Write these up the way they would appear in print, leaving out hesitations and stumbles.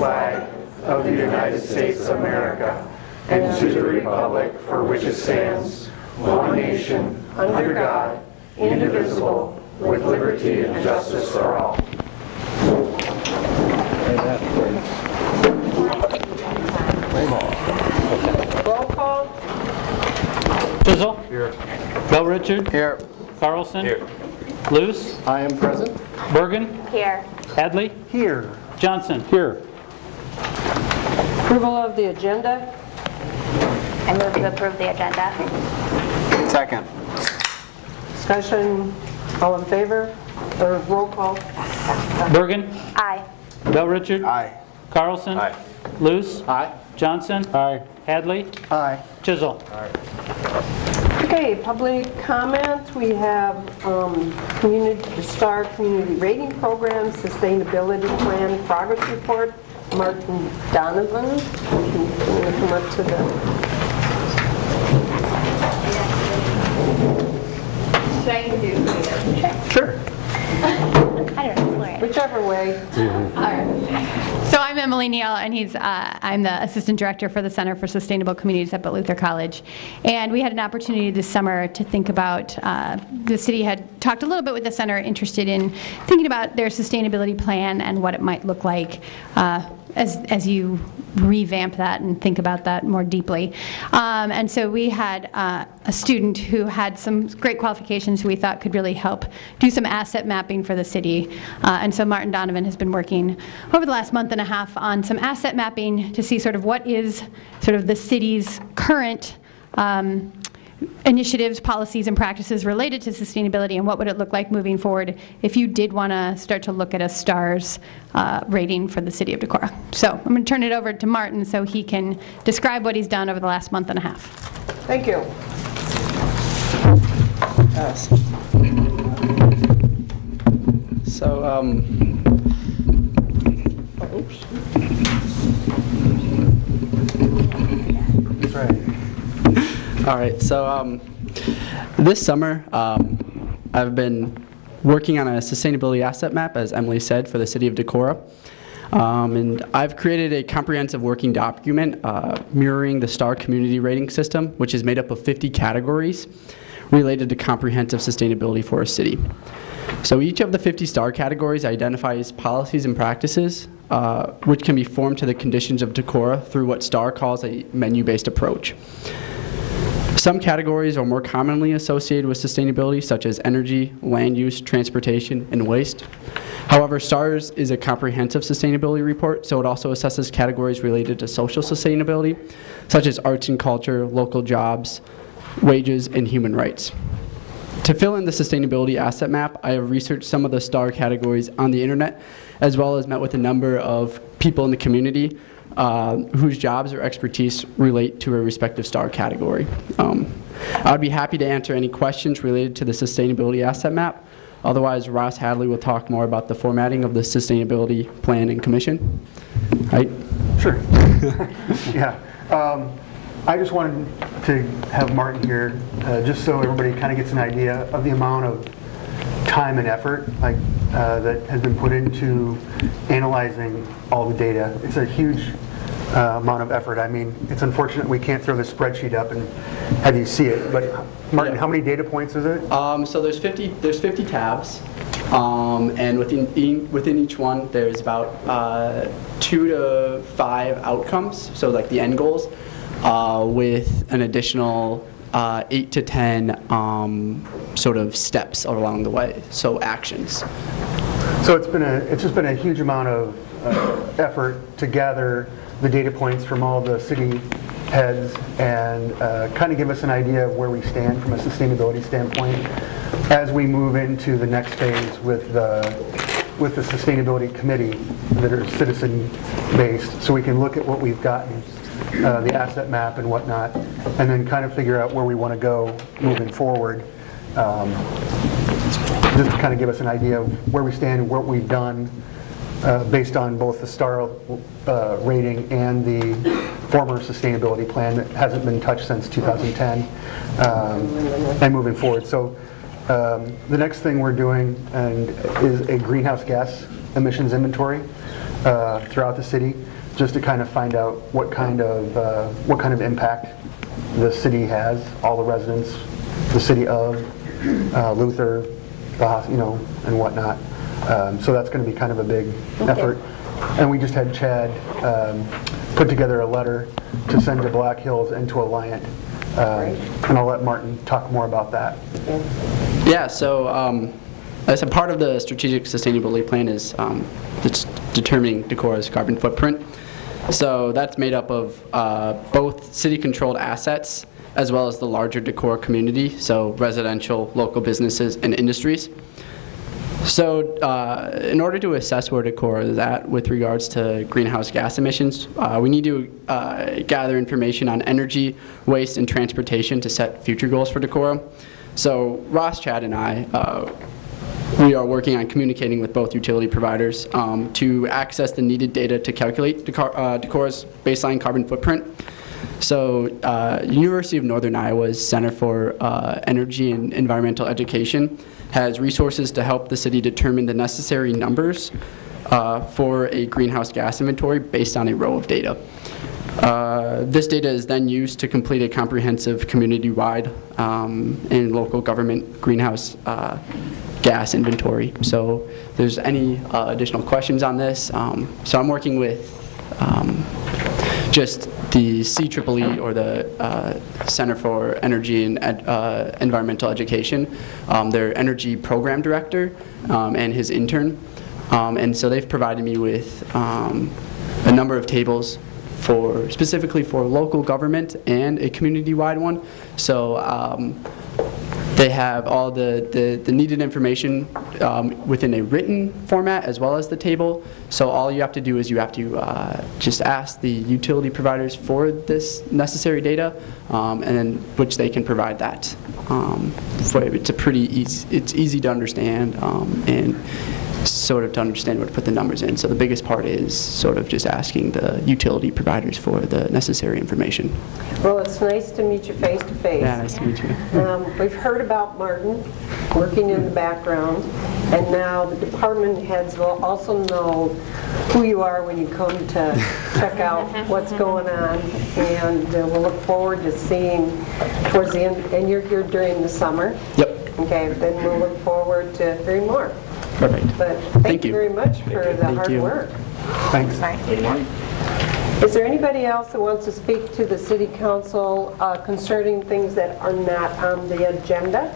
flag of the United States of America and to the republic for which it stands, one nation, under God, indivisible, with liberty and justice for all. Roll call. Chisel. Here. Bell Richard. Here. Carlson. Here. Luce. I am present. Bergen. Here. Hadley. Here. Johnson. Here. Approval of the agenda. I move to approve the agenda. Second. Discussion. All in favor? Or roll call. Bergen. Aye. Bell Richard. Aye. Carlson. Aye. Luce. Aye. Johnson. Aye. Hadley. Aye. Chisel. Okay, public comment. We have the STAR Community Rating Program, Sustainability Plan Progress Report. Martin Donovan, can you come up to the... Should I introduce you? Sure. I don't know. Whichever way. All right. So I'm Emily Neal, and I'm the assistant director for the Center for Sustainable Communities up at Luther College. And we had an opportunity this summer to think about, the city had talked a little bit with the center, interested in thinking about their sustainability plan and what it might look like as you revamp that and think about that more deeply. And so we had a student who had some great qualifications who we thought could really help do some asset mapping for the city. And so Martin Donovan has been working over the last month and a half on some asset mapping to see sort of what is sort of the city's current initiatives, policies, and practices related to sustainability, and what would it look like moving forward if you did want to start to look at a STARS rating for the city of Decorah. So I'm going to turn it over to Martin so he can describe what he's done over the last month and a half. Thank you. Yes. So, oops. That's right. All right, so this summer I've been working on a sustainability asset map, as Emily said, for the city of Decorah. And I've created a comprehensive working document mirroring the STAR community rating system, which is made up of 50 categories related to comprehensive sustainability for a city. So each of the 50 STAR categories identifies policies and practices which can be formed to the conditions of Decorah through what STAR calls a menu-based approach. Some categories are more commonly associated with sustainability, such as energy, land use, transportation, and waste. However, STARS is a comprehensive sustainability report, so it also assesses categories related to social sustainability, such as arts and culture, local jobs, wages, and human rights. To fill in the sustainability asset map, I have researched some of the STAR categories on the internet, as well as met with a number of people in the community whose jobs or expertise relate to a respective STAR category. I would be happy to answer any questions related to the sustainability asset map. Otherwise, Ross Hadley will talk more about the formatting of the sustainability plan and commission. Right? Sure. Yeah. I just wanted to have Martin here just so everybody kind of gets an idea of the amount of time and effort that has been put into analyzing all the data. It's a huge amount of effort. I mean, it's unfortunate we can't throw this spreadsheet up and have you see it. But Martin, how many data points is it? So there's 50 tabs, and within each one there's about 2 to 5 outcomes. So like the end goals, with an additional 8 to 10 sort of steps along the way, so actions. So it's just been a huge amount of effort to gather the data points from all the city heads and kind of give us an idea of where we stand from a sustainability standpoint as we move into the next phase with the sustainability committee that are citizen-based, so we can look at what we've gotten, the asset map and whatnot, and then kind of figure out where we want to go moving forward. Just to kind of give us an idea of where we stand and what we've done based on both the STAR rating and the former sustainability plan that hasn't been touched since 2010 and moving forward. So the next thing we're doing is a greenhouse gas emissions inventory. throughout the city, just to kind of find out what kind of impact the city has, all the residents, the city of Luther, and whatnot. So that's going to be kind of a big effort. And we just had Chad put together a letter to send to Black Hills and to Alliant. And I'll let Martin talk more about that. Yeah, so as a part of the strategic sustainability plan is determining Decorah's carbon footprint. So that's made up of both city-controlled assets as well as the larger Decorah community, so residential, local businesses, and industries. So in order to assess where Decorah is at with regards to greenhouse gas emissions, we need to gather information on energy, waste, and transportation to set future goals for Decorah. So Ross, Chad, and I, we are working on communicating with both utility providers to access the needed data to calculate Decorah's baseline carbon footprint. So University of Northern Iowa's Center for Energy and Environmental Education has resources to help the city determine the necessary numbers for a greenhouse gas inventory based on a row of data. This data is then used to complete a comprehensive community-wide and local government greenhouse gas inventory. So if there's any additional questions on this, so I'm working with just the CEEE, or the Center for Energy and Environmental Education, their energy program director and his intern. And so they've provided me with a number of tables specifically for local government and a community-wide one. So they have all the needed information within a written format as well as the table. So all you have to do is you have to just ask the utility providers for this necessary data, and then which they can provide that. It's a pretty easy, it's easy to understand and sort of to understand where to put the numbers in. So the biggest part is sort of just asking the utility providers for the necessary information. Well, it's nice to meet you face to face. Yeah, nice to meet you. We've heard about Martin working in the background, and now the department heads will also know who you are when you come to check out what's going on, and we'll look forward to seeing towards the end, and you're here during the summer. Yep. Okay, then we'll look forward to hearing more. Perfect. But thank you very much for the hard work. Thanks. Is there anybody else that wants to speak to the City Council concerning things that are not on the agenda?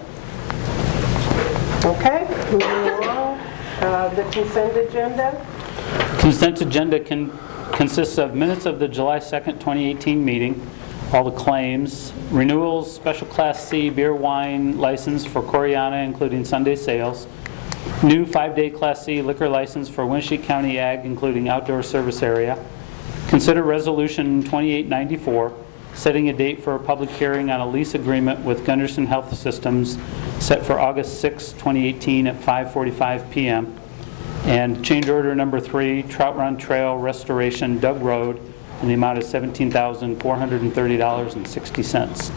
Okay, moving along. The consent agenda. Consent agenda consists of minutes of the July 2nd, 2018 meeting, all the claims, renewals, special Class C beer wine license for Coriana, including Sunday sales, new 5-day Class C liquor license for Winnebago County Ag, including outdoor service area. Consider Resolution 2894, setting a date for a public hearing on a lease agreement with Gunderson Health Systems set for August 6, 2018 at 5:45 p.m. And change order number 3, Trout Run Trail Restoration, Doug Road, in the amount of $17,430.60.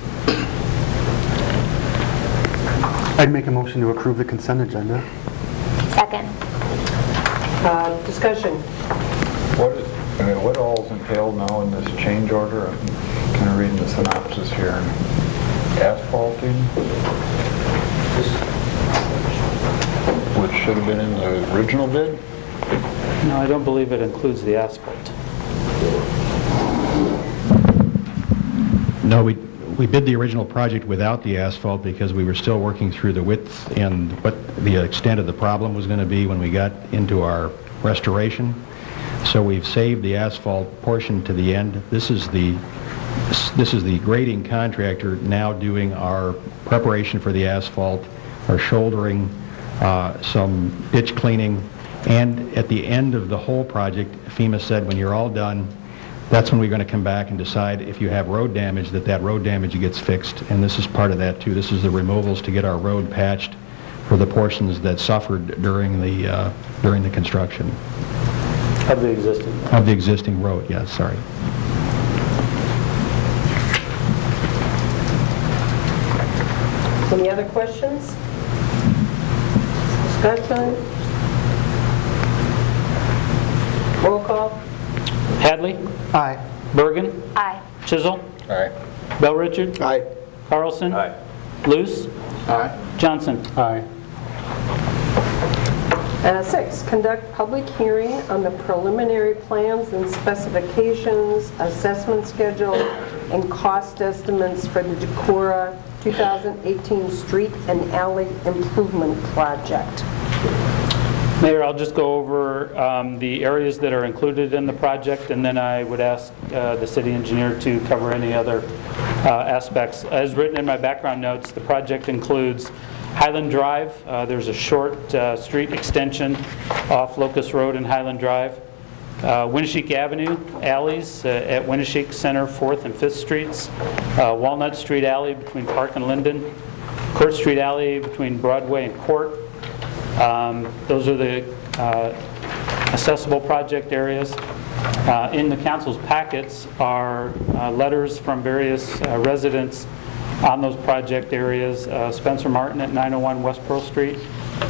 I'd make a motion to approve the consent agenda. Second. Discussion. What all is entailed now in this change order? I'm kind of reading the synopsis here. Asphalting, which should have been in the original bid? No, I don't believe it includes the asphalt. No, we bid the original project without the asphalt because we were still working through the width and what the extent of the problem was going to be when we got into our restoration. So we've saved the asphalt portion to the end. This is the grading contractor now doing our preparation for the asphalt, our shouldering, some ditch cleaning, and at the end of the whole project, FEMA said when you're all done, that's when we're going to come back and decide if you have road damage, that road damage gets fixed. And this is part of that too. This is the removals to get our road patched for the portions that suffered during the construction. Of the existing. Of the existing road, yes, sorry. Any other questions? Discussion? Roll call. Hadley, Aye. Bergen, Aye. Chisel, Aye. Bell Richard, Aye. Carlson, Aye. Luce, Aye. Johnson. Aye. 6, conduct public hearing on the preliminary plans and specifications, assessment schedule, and cost estimates for the Decorah 2018 Street and Alley Improvement Project. Mayor, I'll just go over the areas that are included in the project, and then I would ask the city engineer to cover any other aspects. As written in my background notes, the project includes Highland Drive. There's a short street extension off Locust Road and Highland Drive. Winneshiek Avenue alleys at Winneshiek Center, 4th and 5th Streets. Walnut Street Alley between Park and Linden. Court Street Alley between Broadway and Court. Those are the accessible project areas. In the council's packets are letters from various residents on those project areas. Spencer Martin at 901 West Pearl Street,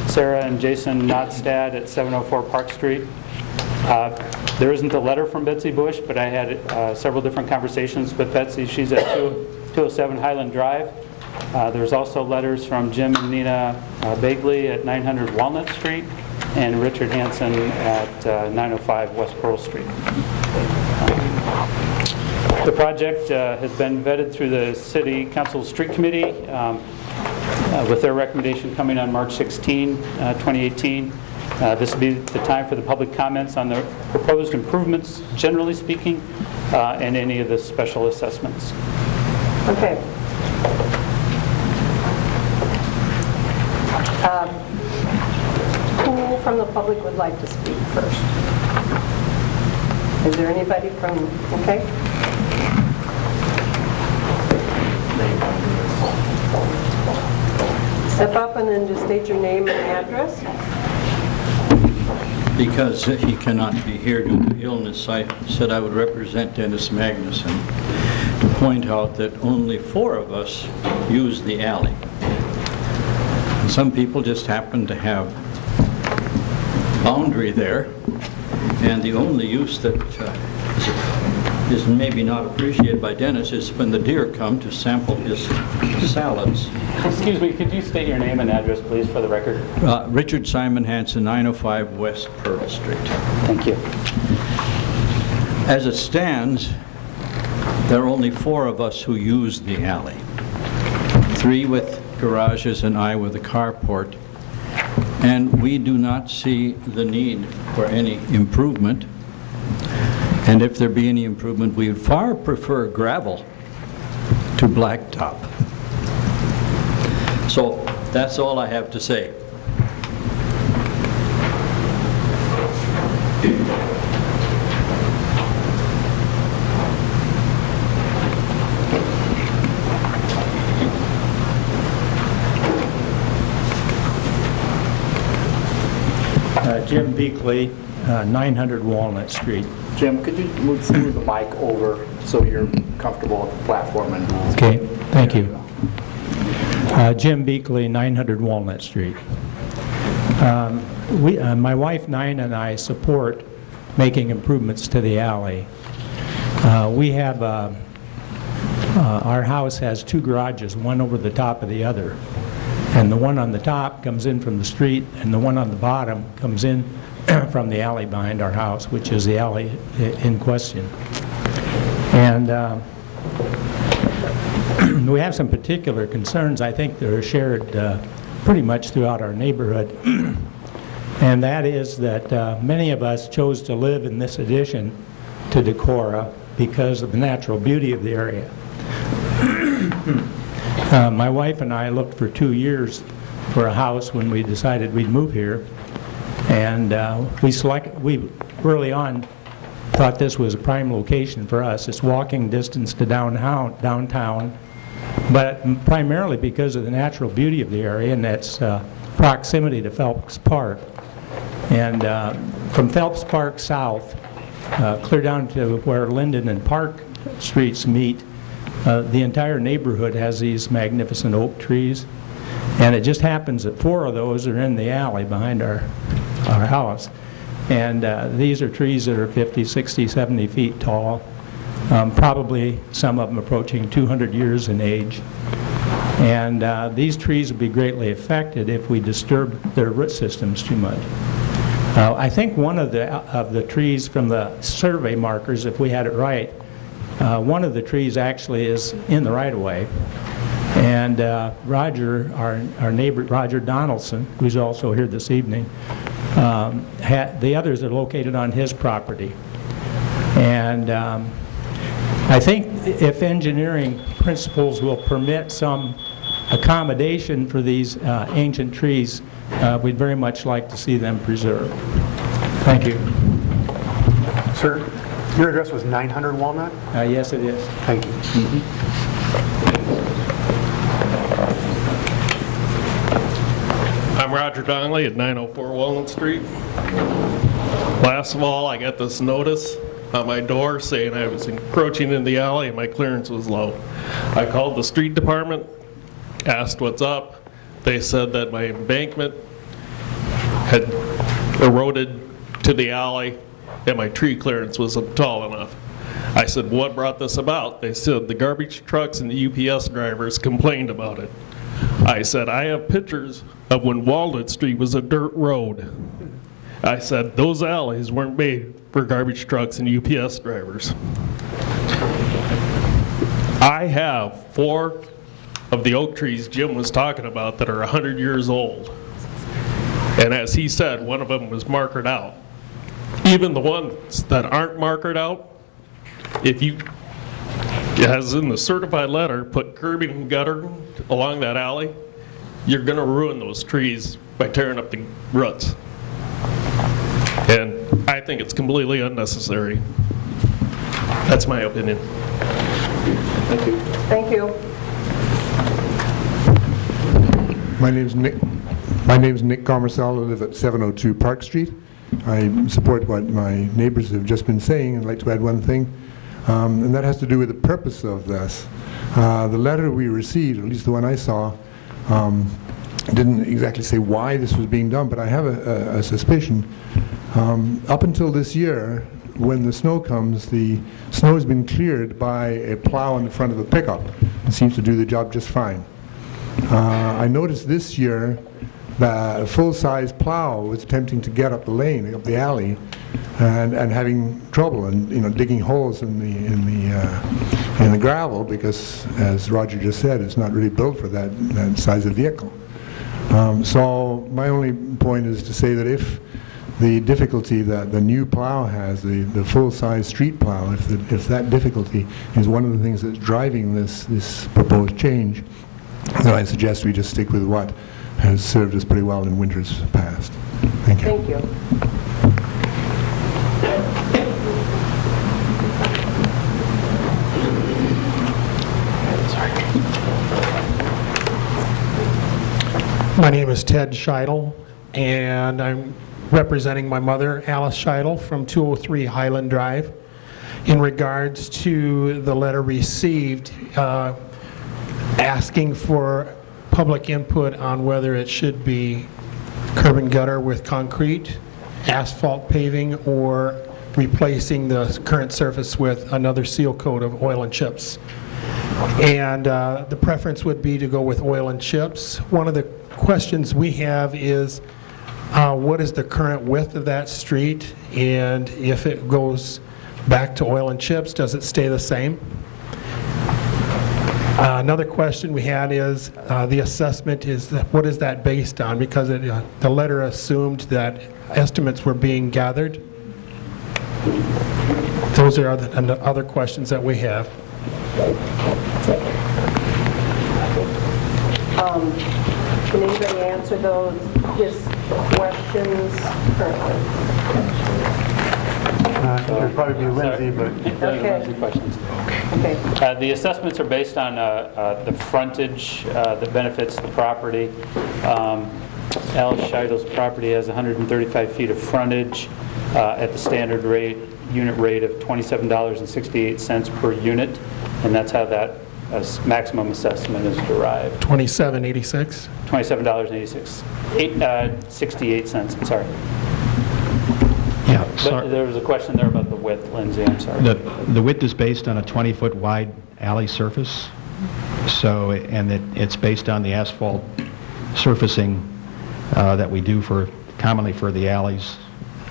Sarah and Jason Notstad at 704 Park Street. There isn't a letter from Betsy Bush, but I had several different conversations with Betsy. She's at 207 Highland Drive. There's also letters from Jim and Nina Bagley at 900 Walnut Street and Richard Hansen at 905 West Pearl Street. The project has been vetted through the City Council Street Committee with their recommendation coming on March 16, 2018. This will be the time for the public comments on the proposed improvements, generally speaking, and any of the special assessments. Okay. Who from the public would like to speak first? Is there anybody from, okay? Step up and then just state your name and address. Because he cannot be here due to illness, I said I would represent Dennis Magnuson to point out that only 4 of us use the alley. And some people just happen to have boundary there, and the only use that is maybe not appreciated by Dennis is when the deer come to sample his salads. Excuse me, could you state your name and address, please, for the record? Richard Simon Hansen, 905 West Pearl Street. Thank you. As it stands, there are only 4 of us who use the alley. 3 with garages and I with a carport. And we do not see the need for any improvement. And if there be any improvement, we would far prefer gravel to blacktop. So that's all I have to say. Jim Beakley, 900 Walnut Street. Jim, could you move the mic over so you're comfortable with the platform? And Okay, thank you. Jim Beakley, 900 Walnut Street. My wife, Nina, and I support making improvements to the alley. We have, our house has 2 garages, one over the top of the other. And the one on the top comes in from the street, and the one on the bottom comes in from the alley behind our house, which is the alley in question. And we have some particular concerns. I think that are shared pretty much throughout our neighborhood. And that is that many of us chose to live in this addition to Decorah because of the natural beauty of the area. My wife and I looked for 2 years for a house when we decided we'd move here, and we early on thought this was a prime location for us. It's walking distance to downtown, but primarily because of the natural beauty of the area and its proximity to Phelps Park. And from Phelps Park south, clear down to where Linden and Park Streets meet, the entire neighborhood has these magnificent oak trees, and it just happens that 4 of those are in the alley behind our house. And these are trees that are 50, 60, 70 feet tall, probably some of them approaching 200 years in age. And these trees would be greatly affected if we disturb their root systems too much. I think one of the trees from the survey markers, if we had it right, one of the trees actually is in the right-of-way. And Roger, our neighbor, Roger Donaldson, who's also here this evening, the others are located on his property. And I think if engineering principles will permit some accommodation for these ancient trees, we'd very much like to see them preserved. Thank you. Sir, your address was 900 Walnut? Yes, it is. Thank you. I'm Roger Dongley at 904 Walnut Street. Last of all, I got this notice on my door saying I was encroaching in the alley and my clearance was low. I called the street department, asked what's up. They said that my embankment had eroded to the alley and my tree clearance wasn't tall enough. I said, what brought this about? They said the garbage trucks and the UPS drivers complained about it. I said, I have pictures of when Walnut Street was a dirt road. I said, those alleys weren't made for garbage trucks and UPS drivers. I have 4 of the oak trees Jim was talking about that are 100 years old. And as he said, one of them was markered out. Even the ones that aren't markered out, if you, as in the certified letter, put curbing and gutter along that alley, you're going to ruin those trees by tearing up the roots. And I think it's completely unnecessary. That's my opinion. Thank you. Thank you. My name's Nick Carmicel. I live at 702 Park Street. I support what my neighbors have just been saying and I'd like to add one thing, and that has to do with the purpose of this. The letter we received, at least the one I saw, didn't exactly say why this was being done, but I have a suspicion. Up until this year, when the snow comes, the snow has been cleared by a plow in the front of a pickup. It seems to do the job just fine. I noticed this year that a full-size plow was attempting to get up the lane, up the alley, and having trouble and digging holes in the gravel because, as Roger just said, it's not really built for that size of vehicle. So my only point is to say that if the difficulty that the new plow has, the full-size street plow, if that difficulty is one of the things that's driving this proposed change, then I suggest we just stick with what has served us pretty well in winters past. Thank you. Thank you. My name is Ted Scheidel, and I'm representing my mother, Alice Scheidel, from 203 Highland Drive. In regards to the letter received asking for public input on whether it should be curb and gutter with concrete, asphalt paving, or replacing the current surface with another seal coat of oil and chips. And the preference would be to go with oil and chips. One of the questions we have is what is the current width of that street, and if it goes back to oil and chips, does it stay the same? Another question we had is the assessment is what is that based on, because the letter assumed that estimates were being gathered. Those are the other questions that we have. Can anybody answer his questions currently? It'd probably be Lindsay, but... Okay. Questions. Okay. The assessments are based on the frontage that benefits the property. Alice Scheidel's property has 135 feet of frontage at the standard unit rate of $27.68 per unit, and that's how that maximum assessment is derived. $27.86? $27.68, I'm sorry. But there was a question there about the width, Lindsay, I'm sorry. The width is based on a 20-foot wide alley surface, so, and it's based on the asphalt surfacing that we do commonly for the alleys.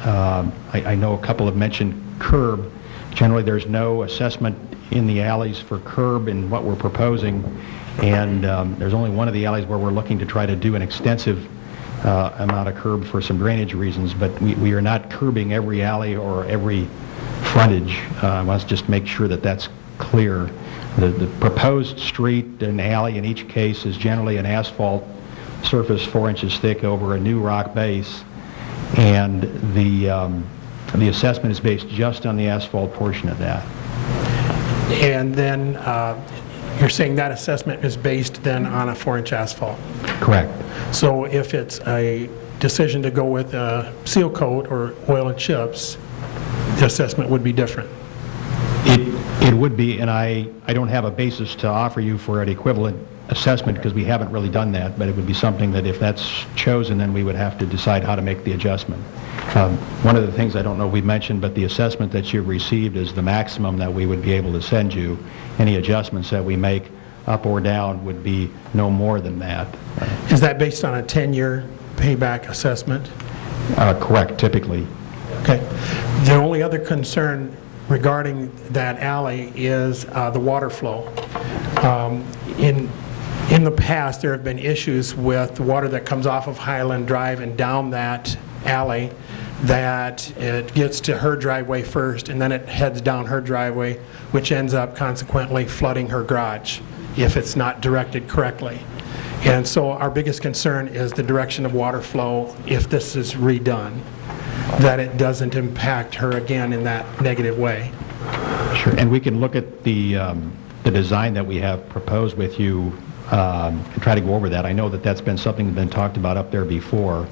I know a couple have mentioned curb. Generally, there's no assessment in the alleys for curb in what we're proposing, and there's only one of the alleys where we're looking to try to do an extensive amount of curb for some drainage reasons, but we are not curbing every alley or every frontage. Let's just make sure that that's clear. The proposed street and alley in each case is generally an asphalt surface 4 inches thick over a new rock base, and the assessment is based just on the asphalt portion of that. And then you're saying that assessment is based then on a 4-inch asphalt? Correct. So if it's a decision to go with a seal coat or oil and chips, the assessment would be different? It would be, and I don't have a basis to offer you for an equivalent assessment because we haven't really done that, but it would be something that if that's chosen, then we would have to decide how to make the adjustment. One of the things I don't know if we mentioned, but the assessment that you've received is the maximum that we would be able to send you. Any adjustments that we make up or down would be no more than that. Is that based on a 10-year payback assessment? Correct, typically. Okay. The only other concern regarding that alley is the water flow. In the past, there have been issues with the water that comes off of Highland Drive and down that alley, that it gets to her driveway first and then it heads down her driveway, which ends up consequently flooding her garage if it's not directed correctly. And so our biggest concern is the direction of water flow if this is redone, that it doesn't impact her again in that negative way. Sure, and we can look at the design that we have proposed with you and try to go over that. I know that that's been something that's been talked about up there before,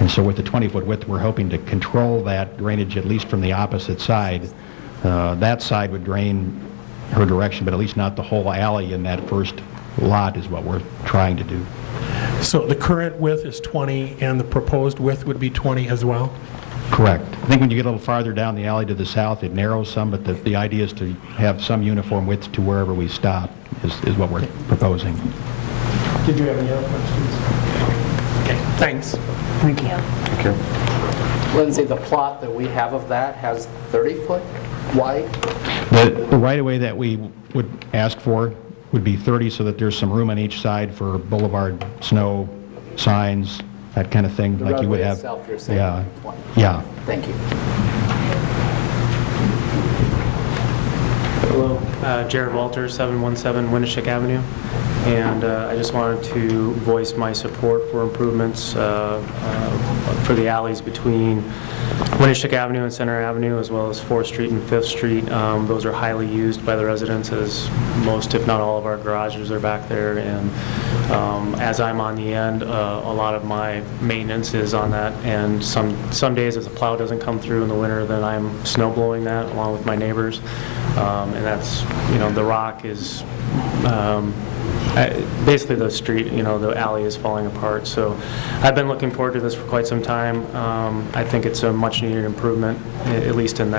and so with the 20-foot width, we're hoping to control that drainage at least from the opposite side. That side would drain her direction, but at least not the whole alley in that first lot is what we're trying to do. So the current width is 20 and the proposed width would be 20 as well? Correct. I think when you get a little farther down the alley to the south, it narrows some, but the idea is to have some uniform width to wherever we stop is what we're proposing. Did you have any other questions? Okay, thanks. Thank you. Thank you. Lindsay, the plot that we have of that has 30-foot wide? The right-of-way that we would ask for would be 30 so that there's some room on each side for boulevard, snow, signs, that kind of thing, like you would have. Itself, you're saying Yeah. 20. Yeah. Thank you. Hello, Jared Walters, 717 Winneshiek Avenue, and I just wanted to voice my support for improvements for the alleys between Winneshiek Avenue and Center Avenue, as well as 4th Street and 5th Street. Those are highly used by the residents, as most, if not all, of our garages are back there, and as I'm on the end, a lot of my maintenance is on that, and some days if the plow doesn't come through in the winter, then I'm snow blowing that along with my neighbors, and that's, the rock is basically the street, the alley is falling apart. So I've been looking forward to this for quite some time. I think it's a much needed improvement, at least on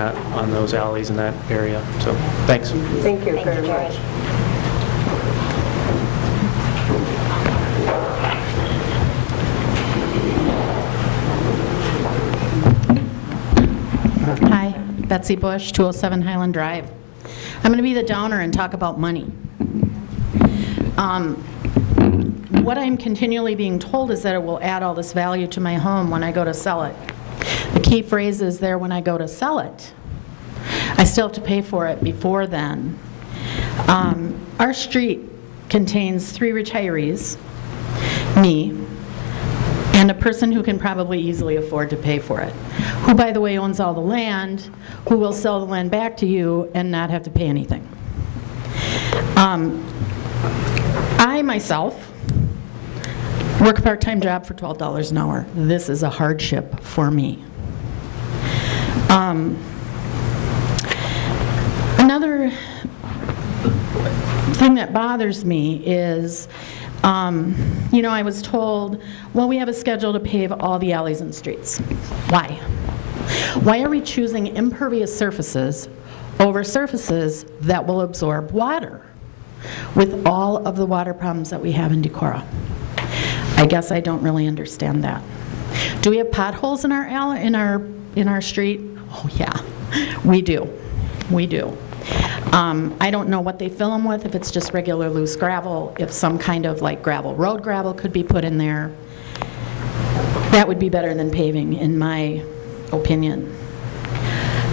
those alleys in that area. So thanks. Thank you very much. Hi, Betsy Bush, 207 Highland Drive. I'm going to be the downer and talk about money. What I'm continually being told is that it will add all this value to my home when I go to sell it. The key phrase is there when I go to sell it. I still have to pay for it before then. Our street contains 3 retirees, me, and a person who can probably easily afford to pay for it, who, by the way, owns all the land, who will sell the land back to you and not have to pay anything. I, myself, work a part-time job for $12 an hour. This is a hardship for me. Another thing that bothers me is, I was told, well, we have a schedule to pave all the alleys and streets. Why? Why are we choosing impervious surfaces over surfaces that will absorb water with all of the water problems that we have in Decorah? I guess I don't really understand that. Do we have potholes in our alley, in our street? Oh yeah, we do. We do. I don't know what they fill them with, if it's just regular loose gravel, if some kind of like road gravel could be put in there. That would be better than paving, in my opinion.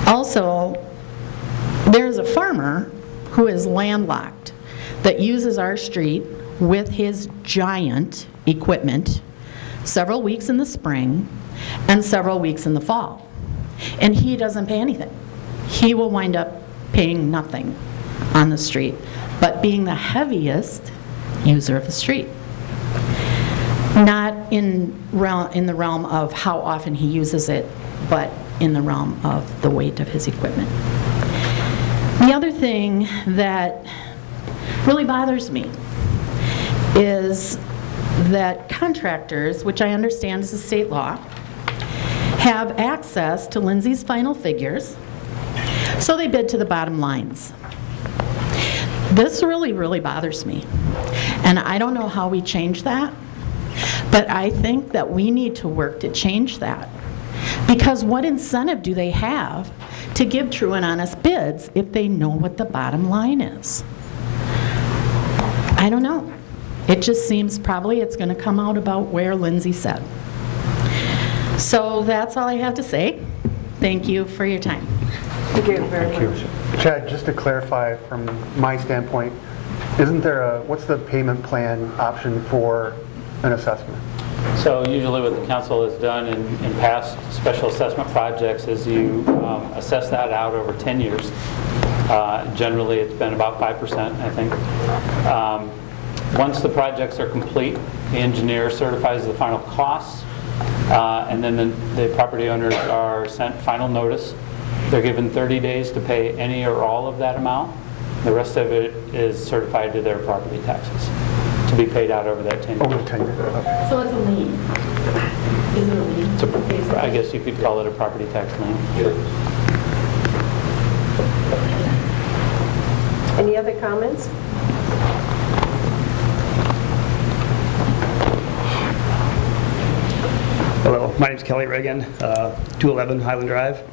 Also, there's a farmer who is landlocked that uses our street with his giant equipment several weeks in the spring and several weeks in the fall. And he doesn't pay anything. He will wind up paying nothing on the street, but being the heaviest user of the street. Not in the realm of how often he uses it, but in the realm of the weight of his equipment. The other thing that really bothers me is that contractors, which I understand is a state law, have access to Lindsay's final figures, so they bid to the bottom lines. This really, really bothers me. And I don't know how we change that, but I think that we need to work to change that. Because what incentive do they have to give true and honest bids if they know what the bottom line is? I don't know. It just seems probably it's going to come out about where Lindsay said. So that's all I have to say. Thank you for your time. Thank you very much. Chad, just to clarify from my standpoint, isn't there what's the payment plan option for an assessment? So usually what the council has done in past special assessment projects is you assess that out over 10 years. Generally it's been about 5%, I think. Once the projects are complete, the engineer certifies the final costs, and then the property owners are sent final notice. They're given 30 days to pay any or all of that amount. The rest of it is certified to their property taxes to be paid out over that 10 years. Over 10 years, okay. So it's a lien. Is it a lien? I guess you could call it a property tax lien. Any other comments? Hello, my name is Kelly Reagan, 211 Highland Drive.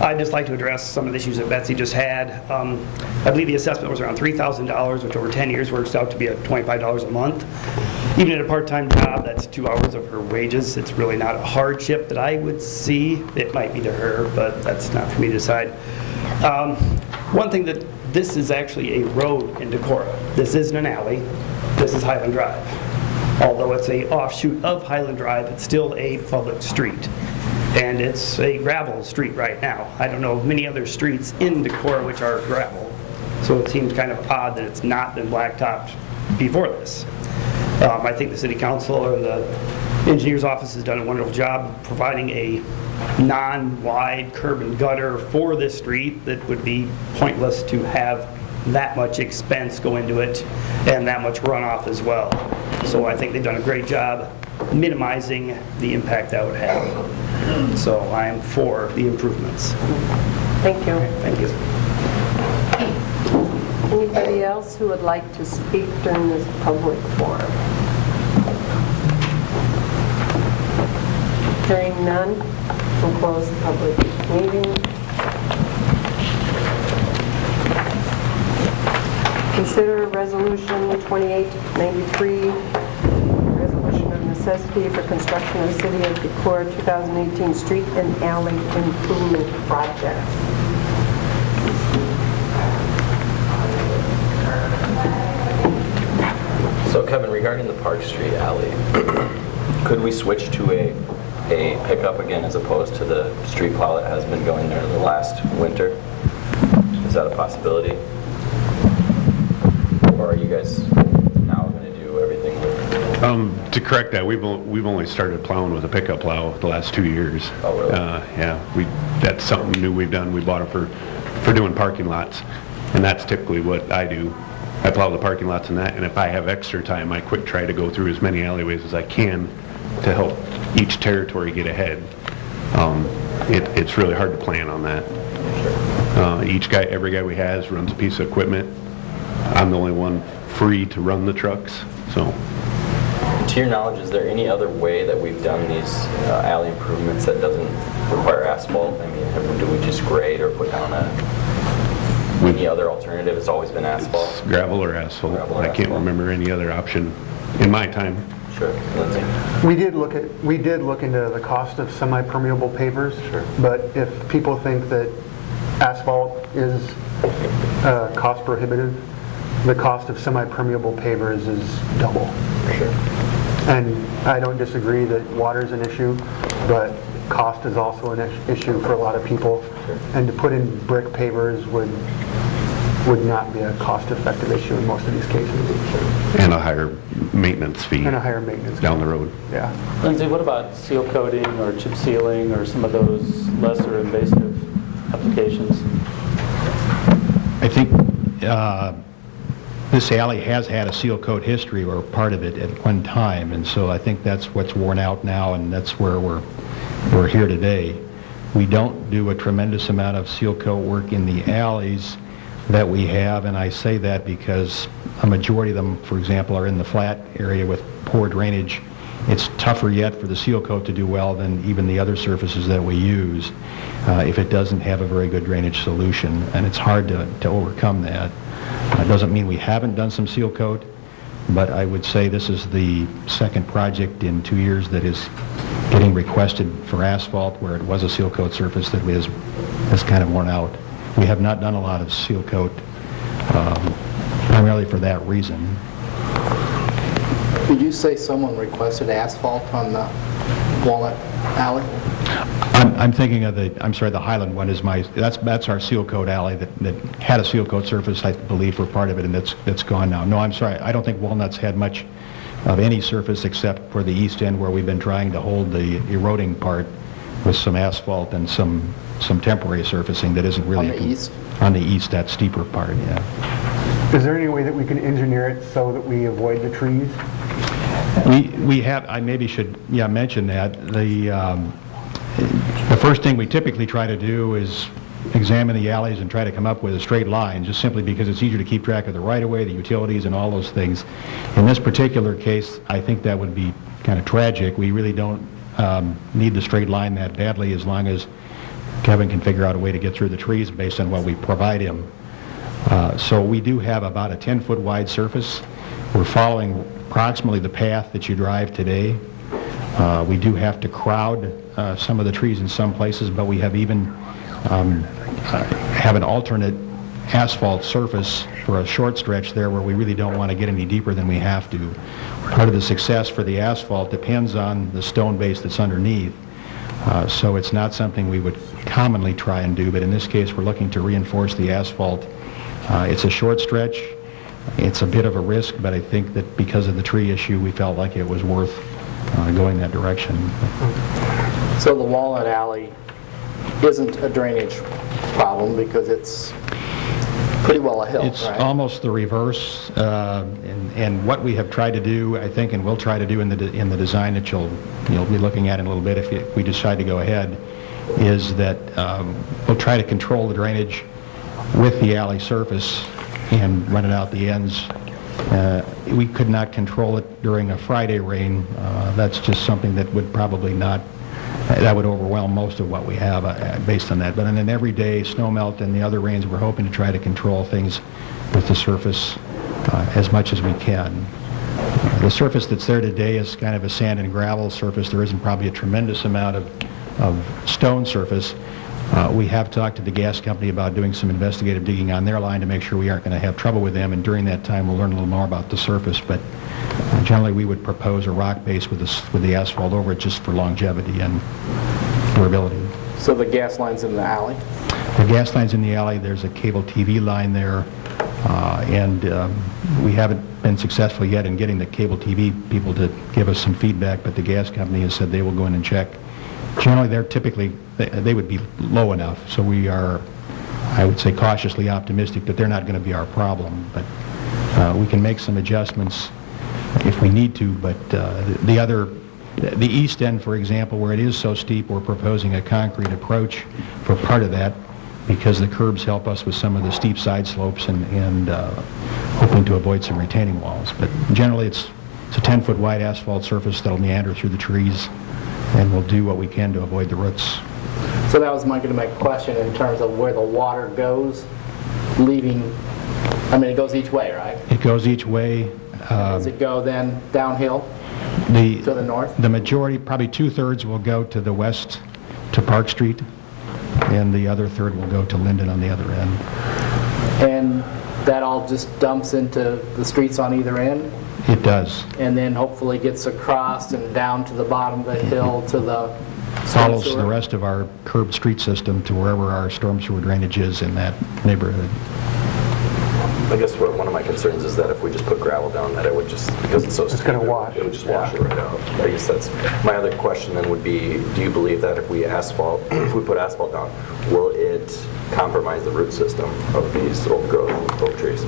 I'd just like to address some of the issues that Betsy just had. I believe the assessment was around $3,000, which over 10 years works out to be at $25 a month. Even at a part-time job, that's 2 hours of her wages. It's really not a hardship that I would see. It might be to her, but that's not for me to decide. One thing that this is actually a road in Decorah. This isn't an alley. This is Highland Drive. Although it's an offshoot of Highland Drive, it's still a public street. And it's a gravel street right now. I don't know of many other streets in Decorah which are gravel. So it seems kind of odd that it's not been blacktopped before this. I think the city council or the engineer's office has done a wonderful job providing a non-wide curb and gutter for this street that would be pointless to have that much expense go into it and that much runoff as well. So I think they've done a great job minimizing the impact that would have. So I am for the improvements. Thank you. Thank you. Anybody else who would like to speak during this public forum? Hearing none, we'll close the public meeting. Consider Resolution 2893, Resolution of Necessity for Construction of the City of Decorah 2018 Street and Alley Improvement Project. So Kevin, regarding the Park Street alley, could we switch to a pickup again as opposed to the street plow that has been going there the last winter? Is that a possibility? Or are you guys now going to do everything with? To correct that, we've only started plowing with a pickup plow the last 2 years. Oh, really? Yeah, that's something new we've done. We bought it for doing parking lots, and that's typically what I do. I plow the parking lots and that, and if I have extra time, I quick try to go through as many alleyways as I can to help each territory get ahead. it's really hard to plan on that. Every guy we has runs a piece of equipment. I'm the only one free to run the trucks, so. To your knowledge, is there any other way that we've done these alley improvements that doesn't require asphalt? I mean, do we just grade or put down any other alternative? It's always been asphalt? It's gravel or asphalt. Gravel or I can't remember any other option in my time. Sure. Lindsay? We did look into the cost of semi-permeable pavers. Sure. But if people think that asphalt is cost prohibitive, the cost of semi-permeable pavers is double. Sure. And I don't disagree that water is an issue, but cost is also an issue for a lot of people. Sure. And to put in brick pavers would not be a cost-effective issue in most of these cases. And a higher maintenance fee. And a higher maintenance down the road. Yeah. Lindsay, what about seal coating or chip sealing or some of those lesser invasive applications? I think this alley has had a seal coat history, or part of it, at one time, and so I think that's what's worn out now, and that's where we're here today. We don't do a tremendous amount of seal coat work in the alleys that we have, and I say that because a majority of them, for example, are in the flat area with poor drainage. It's tougher yet for the seal coat to do well than even the other surfaces that we use if it doesn't have a very good drainage solution, and it's hard to overcome that. It doesn't mean we haven't done some seal coat, but I would say this is the second project in 2 years that is getting requested for asphalt where it was a seal coat surface that has kind of worn out. We have not done a lot of seal coat primarily for that reason. Did you say someone requested asphalt on the Walnut Alley? I'm thinking of the Highland one is that's our seal coat alley that had a seal coat surface, I believe, for part of it, and that's gone now. No, I'm sorry, I don't think Walnut's had much of any surface except for the east end where we've been trying to hold the eroding part with some asphalt and some temporary surfacing that isn't really... On the east? On the east, that steeper part, yeah. Is there any way that we can engineer it so that we avoid the trees? We have, I maybe should mention that. The first thing we typically try to do is examine the alleys and try to come up with a straight line, just simply because it's easier to keep track of the right-of-way, the utilities, and all those things. In this particular case, I think that would be kind of tragic. We really don't need the straight line that badly, as long as Kevin can figure out a way to get through the trees based on what we provide him. So we do have about a 10-foot wide surface. We're following approximately the path that you drive today. We do have to crowd some of the trees in some places, but we have even have an alternate asphalt surface for a short stretch there where we really don't want to get any deeper than we have to. Part of the success for the asphalt depends on the stone base that's underneath. So it's not something we would commonly try and do, but in this case we're looking to reinforce the asphalt. It's a short stretch. It's a bit of a risk, but I think that because of the tree issue, we felt like it was worth going that direction. So the Walnut Alley isn't a drainage problem because it's pretty well a hill, It's right? almost the reverse, and what we have tried to do, I think, and we'll try to do in the design that you'll be looking at in a little bit if we decide to go ahead, is that we'll try to control the drainage with the alley surface and run it out the ends. We could not control it during a Friday rain. That's just something that would probably not, that would overwhelm most of what we have based on that. But on an everyday snow melt and the other rains, we're hoping to try to control things with the surface as much as we can. The surface that's there today is kind of a sand and gravel surface. There isn't probably a tremendous amount of stone surface. We have talked to the gas company about doing some investigative digging on their line to make sure we aren't going to have trouble with them, and during that time we'll learn a little more about the surface, but generally we would propose a rock base with the asphalt over it just for longevity and durability. So the gas line's in the alley? The gas line's in the alley. There's a cable TV line there, and we haven't been successful yet in getting the cable TV people to give us some feedback, but the gas company has said they will go in and check. Generally, they're typically, they would be low enough, so we are, I would say, cautiously optimistic that they're not going to be our problem, but we can make some adjustments if we need to, but the other the east end, for example, where it is so steep, we're proposing a concrete approach for part of that because the curbs help us with some of the steep side slopes and hoping to avoid some retaining walls. But generally, it's a 10-foot wide asphalt surface that'll meander through the trees, and we'll do what we can to avoid the roots. So that was my question in terms of where the water goes, leaving, I mean, it goes each way, right? It goes each way. Does it go then downhill to the north? The majority, probably 2/3, will go to the west to Park Street, and the other third will go to Linden on the other end. And that all just dumps into the streets on either end? It does. And then hopefully gets across and down to the bottom of the hill to the Follows sewer? the rest of our curb street system to wherever our storm sewer drainage is in that neighborhood. I guess one of my concerns is that if we just put gravel down, that it would just, because it's so steep, gonna wash. it would just wash it right out. I guess that's, my other question then would be, do you believe that if we put asphalt down, will it compromise the root system of these old growth oak trees?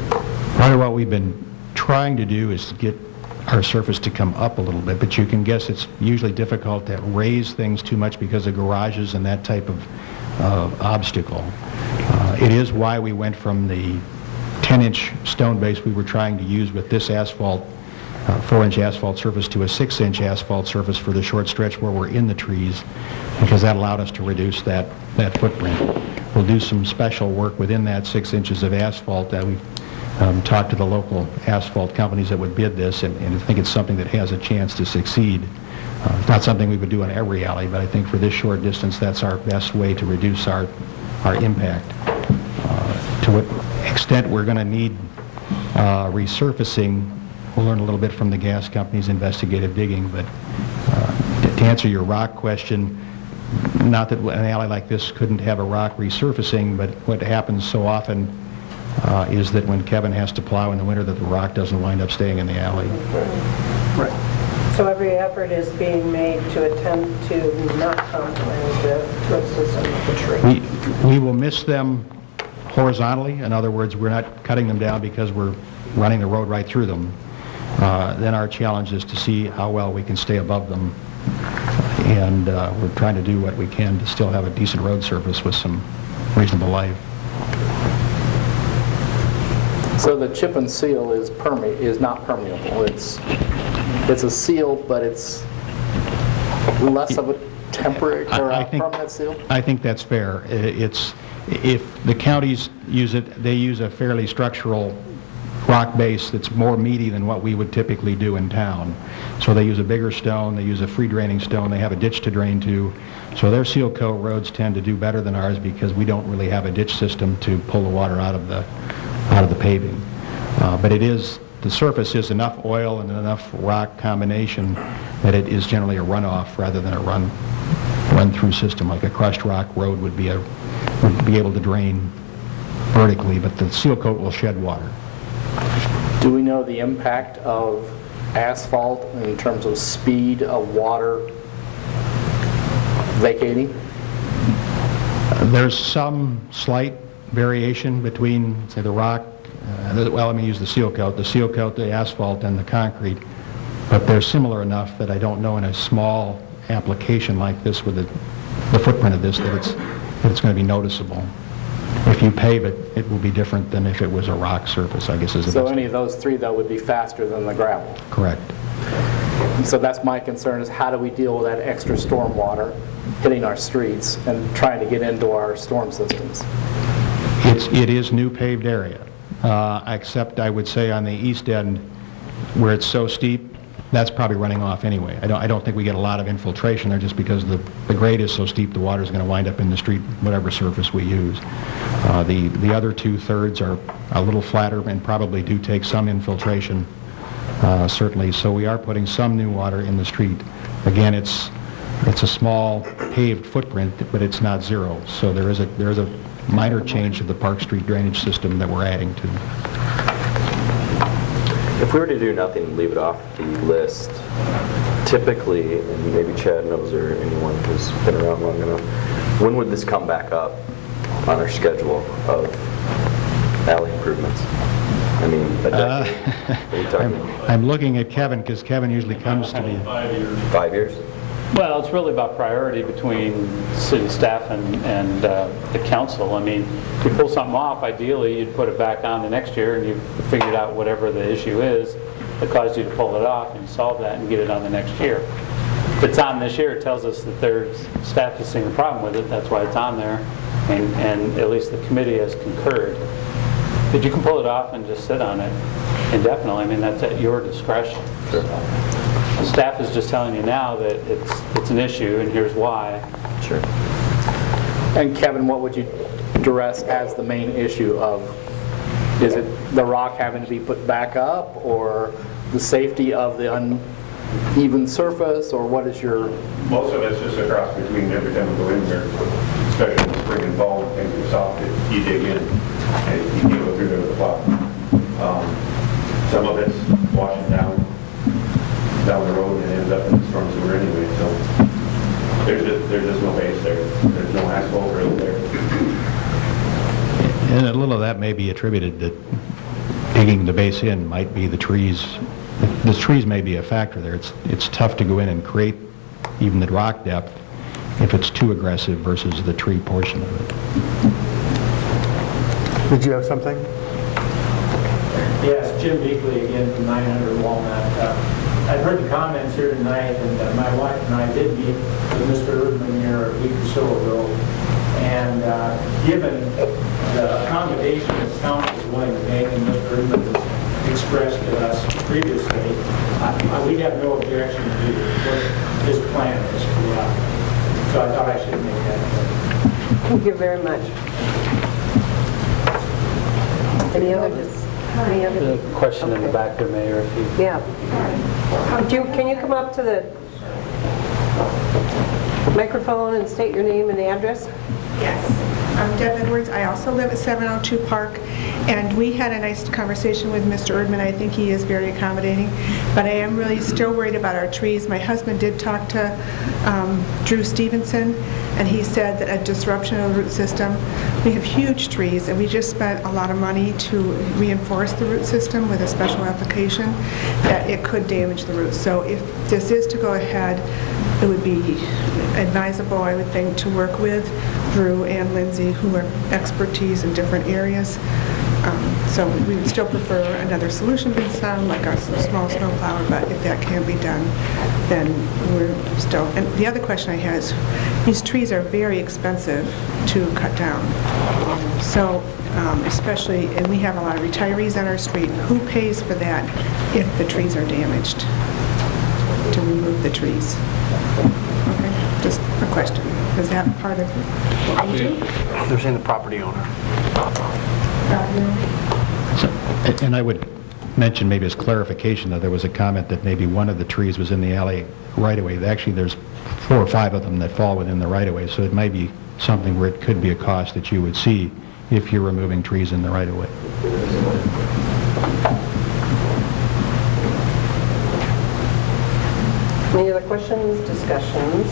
Part of what we've been trying to do is to get our surface to come up a little bit, but you can guess it's usually difficult to raise things too much because of garages and that type of obstacle. It is why we went from the 10-inch stone base we were trying to use with this asphalt, 4-inch asphalt surface, to a 6-inch asphalt surface for the short stretch where we're in the trees, because that allowed us to reduce that footprint. We'll do some special work within that 6 inches of asphalt that we've talked to the local asphalt companies that would bid this, and I think it's something that has a chance to succeed. It's not something we would do in every alley, but I think for this short distance, that's our best way to reduce our impact. To what extent we're going to need resurfacing, we'll learn a little bit from the gas company's investigative digging, but to answer your rock question, not that an alley like this couldn't have a rock resurfacing, but what happens so often is that when Kevin has to plow in the winter, that the rock doesn't wind up staying in the alley. Right. So every effort is being made to attempt to not compromise the root system of the tree. We will miss them horizontally. In other words, we're not cutting them down because we're running the road right through them. Then our challenge is to see how well we can stay above them. And we're trying to do what we can to still have a decent road surface with some reasonable life. So the chip and seal is not permeable. It's a seal, but it's less of a temporary or a permanent seal? I think that's fair. If the counties use it, they use a fairly structural rock base that's more meaty than what we would typically do in town. So they use a bigger stone, they use a free draining stone, they have a ditch to drain to. So their seal coat roads tend to do better than ours because we don't really have a ditch system to pull the water out of the paving. But the surface is enough oil and enough rock combination that it is generally a runoff rather than a run-through system. Like a crushed rock road would be able to drain vertically, but the seal coat will shed water. Do we know the impact of asphalt in terms of speed of water vacating? There's some slight variation between, say, the rock, well, let me use the seal coat, the asphalt, and the concrete, but they're similar enough that I don't know in a small application like this with the footprint of this that it's going to be noticeable. If you pave it, it will be different than if it was a rock surface, I guess is the So best. any of those three, though, would be faster than the gravel? Correct. So that's my concern, is how do we deal with that extra storm water hitting our streets and trying to get into our storm systems? It is new paved area, except I would say on the east end where it's so steep, that's probably running off anyway. I don't think we get a lot of infiltration there just because the grade is so steep the water is going to wind up in the street whatever surface we use. The other 2/3 are a little flatter and probably do take some infiltration, certainly. So we are putting some new water in the street. Again, it's a small paved footprint, but it's not zero. So there is a minor change to the Park Street drainage system that we're adding to. If we were to do nothing and leave it off the list, typically, and maybe Chad knows or anyone who's been around long enough, when would this come back up on our schedule of alley improvements? I mean, a decade? Are we talking I'm looking at Kevin, because Kevin usually comes to me. 5 years? 5 years? Well, it's really about priority between city staff and the council. I mean, if you pull something off, ideally, you'd put it back on the next year, and you've figured out whatever the issue is that caused you to pull it off, and solve that and get it on the next year. If it's on this year, it tells us that there's staff is seeing a problem with it. That's why it's on there, and at least the committee has concurred. But you can pull it off and just sit on it indefinitely. I mean, that's at your discretion. Sure. Staff is just telling you now that it's an issue, and here's why. Sure. And Kevin, what would you address as the main issue of, is it the rock having to be put back up, or the safety of the uneven surface, or what is your... Most of it's just a cross between every time we go in there, especially in the spring and fall when things are soft, you dig in and you can go through there with a plow. Some of it's washing down the road and ends up in the storm sewer anyway, so there's just no base there. There's no asphalt really there. And a little of that may be attributed that digging the base in might be the trees. The trees may be a factor there. It's tough to go in and create even the rock depth if it's too aggressive versus the tree portion of it. Did you have something? Yes, Jim Beakley again from 900 Walnut. I've heard the comments here tonight, and my wife and I did meet with Mr. Erdman here a week or so ago. And given the accommodation that council is willing to make, and Mr. Erdman has expressed to us previously, we have no objection to what his plan is. So I thought I should make that clear. Thank you very much. Any other? Question in the back there, Mayor, if you... Yeah. Can you come up to the microphone and state your name and address? Yes. I'm Deb Edwards. I also live at 702 Park, and we had a nice conversation with Mr. Erdman. I think he is very accommodating, but I am really still worried about our trees. My husband did talk to Drew Stevenson, and he said that a disruption of the root system, we have huge trees, and we just spent a lot of money to reinforce the root system with a special application, that it could damage the roots. So if this is to go ahead, it would be advisable, I would think, to work with Drew and Lindsay, who are expertise in different areas. So we would still prefer another solution than some, like a small snow plower, but if that can't be done, then we're still... And the other question I had is, these trees are very expensive to cut down. So especially, and we have a lot of retirees on our street, who pays for that if the trees are damaged, to remove the trees? Okay, just a question. Is that part of what we do? They're saying the property owner. So, and I would mention maybe as clarification that there was a comment that maybe one of the trees was in the alley right-of-way. Actually, there's 4 or 5 of them that fall within the right-of-way, so it might be something where it could be a cost that you would see if you're removing trees in the right-of-way. Any other questions, discussions?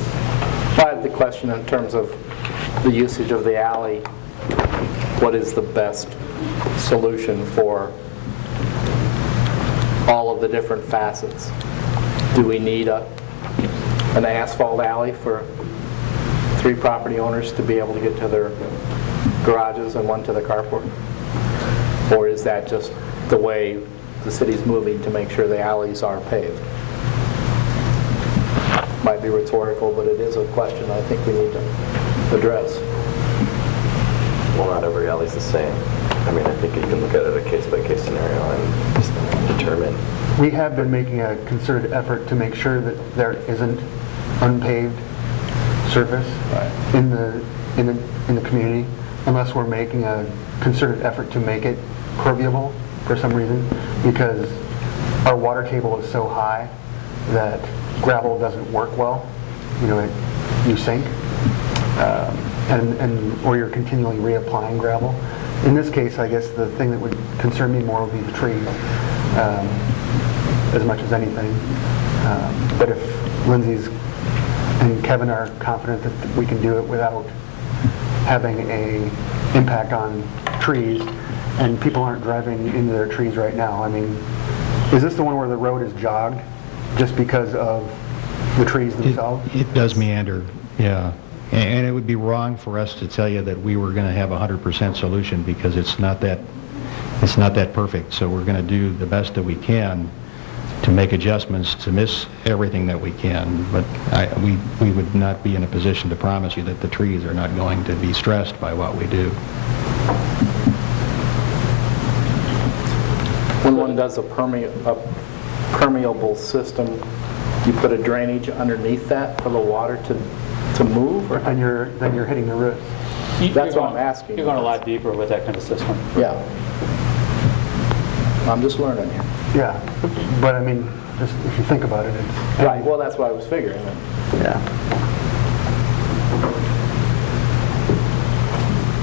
I have the question in terms of the usage of the alley. What is the best solution for all of the different facets? Do we need an asphalt alley for 3 property owners to be able to get to their garages and 1 to the carport? Or is that just the way the city's moving to make sure the alleys are paved? Might be rhetorical, but it is a question I think we need to address. Well, not every alley's the same. I mean, I think you can look at it a case-by-case scenario and just determine. We have been making a concerted effort to make sure that there isn't unpaved surface in the community, unless we're making a concerted effort to make it permeable for some reason, because our water table is so high that gravel doesn't work well. You know, you sink, or you're continually reapplying gravel. In this case, I guess the thing that would concern me more would be the trees, as much as anything. But if Lindsay's and Kevin are confident that we can do it without having an impact on trees, and people aren't driving into their trees right now. I mean, is this the one where the road is jogged just because of the trees themselves? It does meander, yeah. And it would be wrong for us to tell you that we were going to have a 100% solution, because it's not that perfect. So we're going to do the best that we can to make adjustments to miss everything that we can. But we would not be in a position to promise you that the trees are not going to be stressed by what we do. When one does a permeable system, you put a drainage underneath that for the water to move? Or then you're hitting the roots. That's what I'm asking. You're going a lot deeper with that kind of system. Yeah. I'm just learning here. Yeah, but I mean, just if you think about it, it's... Right, well, that's what I was figuring. Yeah.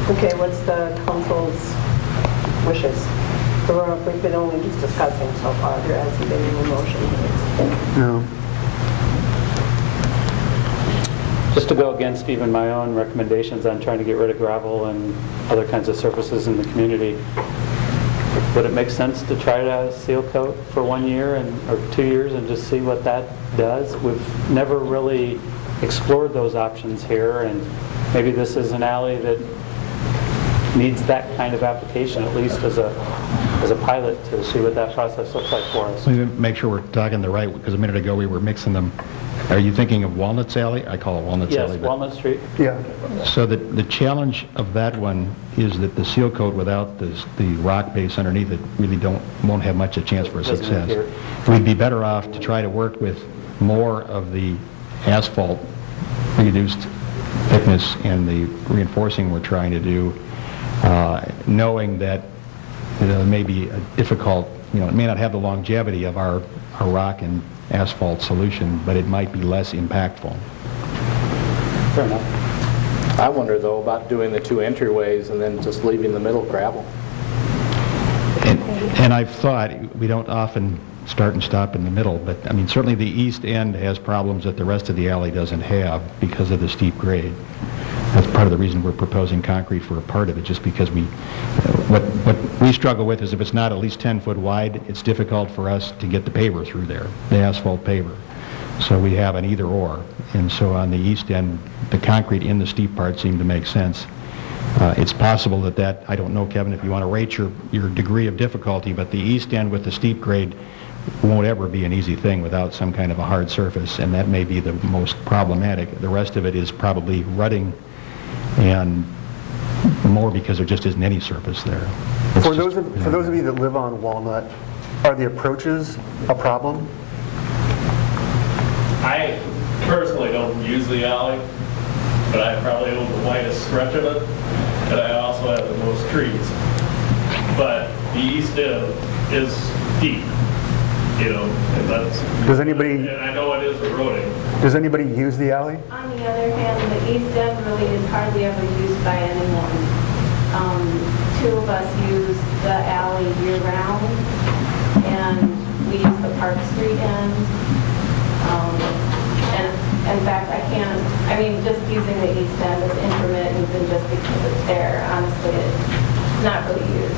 Okay, what's the council's wishes? We've been only just discussing so far. There hasn't been any motion. No. Just to go against even my own recommendations on trying to get rid of gravel and other kinds of surfaces in the community, would it make sense to try to seal coat for 1 year or 2 years and just see what that does? We've never really explored those options here, and maybe this is an alley that needs that kind of application, at least as a pilot, to see what that process looks like for us. Let me make sure we're talking the right, because a minute ago we were mixing them. Are you thinking of Walnuts Alley? I call it Walnuts Alley. Yes, Walnut Street. Yeah. So the challenge of that one is that the seal coat without the rock base underneath it really won't have much a chance for success. We'd be better off to try to work with more of the asphalt reduced thickness and the reinforcing we're trying to do, knowing that it may be a difficult, it may not have the longevity of our rock and asphalt solution, but it might be less impactful. Fair enough. I wonder, though, about doing the 2 entryways and then just leaving the middle gravel. And I've thought, we don't often start and stop in the middle, but I mean, certainly the east end has problems that the rest of the alley doesn't have because of the steep grade. That's part of the reason we're proposing concrete for a part of it, just because what we struggle with is if it's not at least 10 foot wide, it's difficult for us to get the paver through there, the asphalt paver. So we have an either or. And so on the east end, the concrete in the steep part seemed to make sense. It's possible that, I don't know, Kevin, if you want to rate your degree of difficulty, but the east end with the steep grade won't ever be an easy thing without some kind of a hard surface, and that may be the most problematic. The rest of it is probably rutting, and more because there just isn't any surface there. For those of you that live on Walnut, are the approaches a problem? I personally don't use the alley, but I probably own the widest stretch of it, and I also have the most trees. But the east end is deep, and that's... And I know it is eroding. Does anybody use the alley? On the other hand, the east end really is hardly ever used by anyone. 2 of us use the alley year-round, and we use the Park Street end. And in fact, just using the east end is intermittent, and just because it's there, honestly, it's not really used.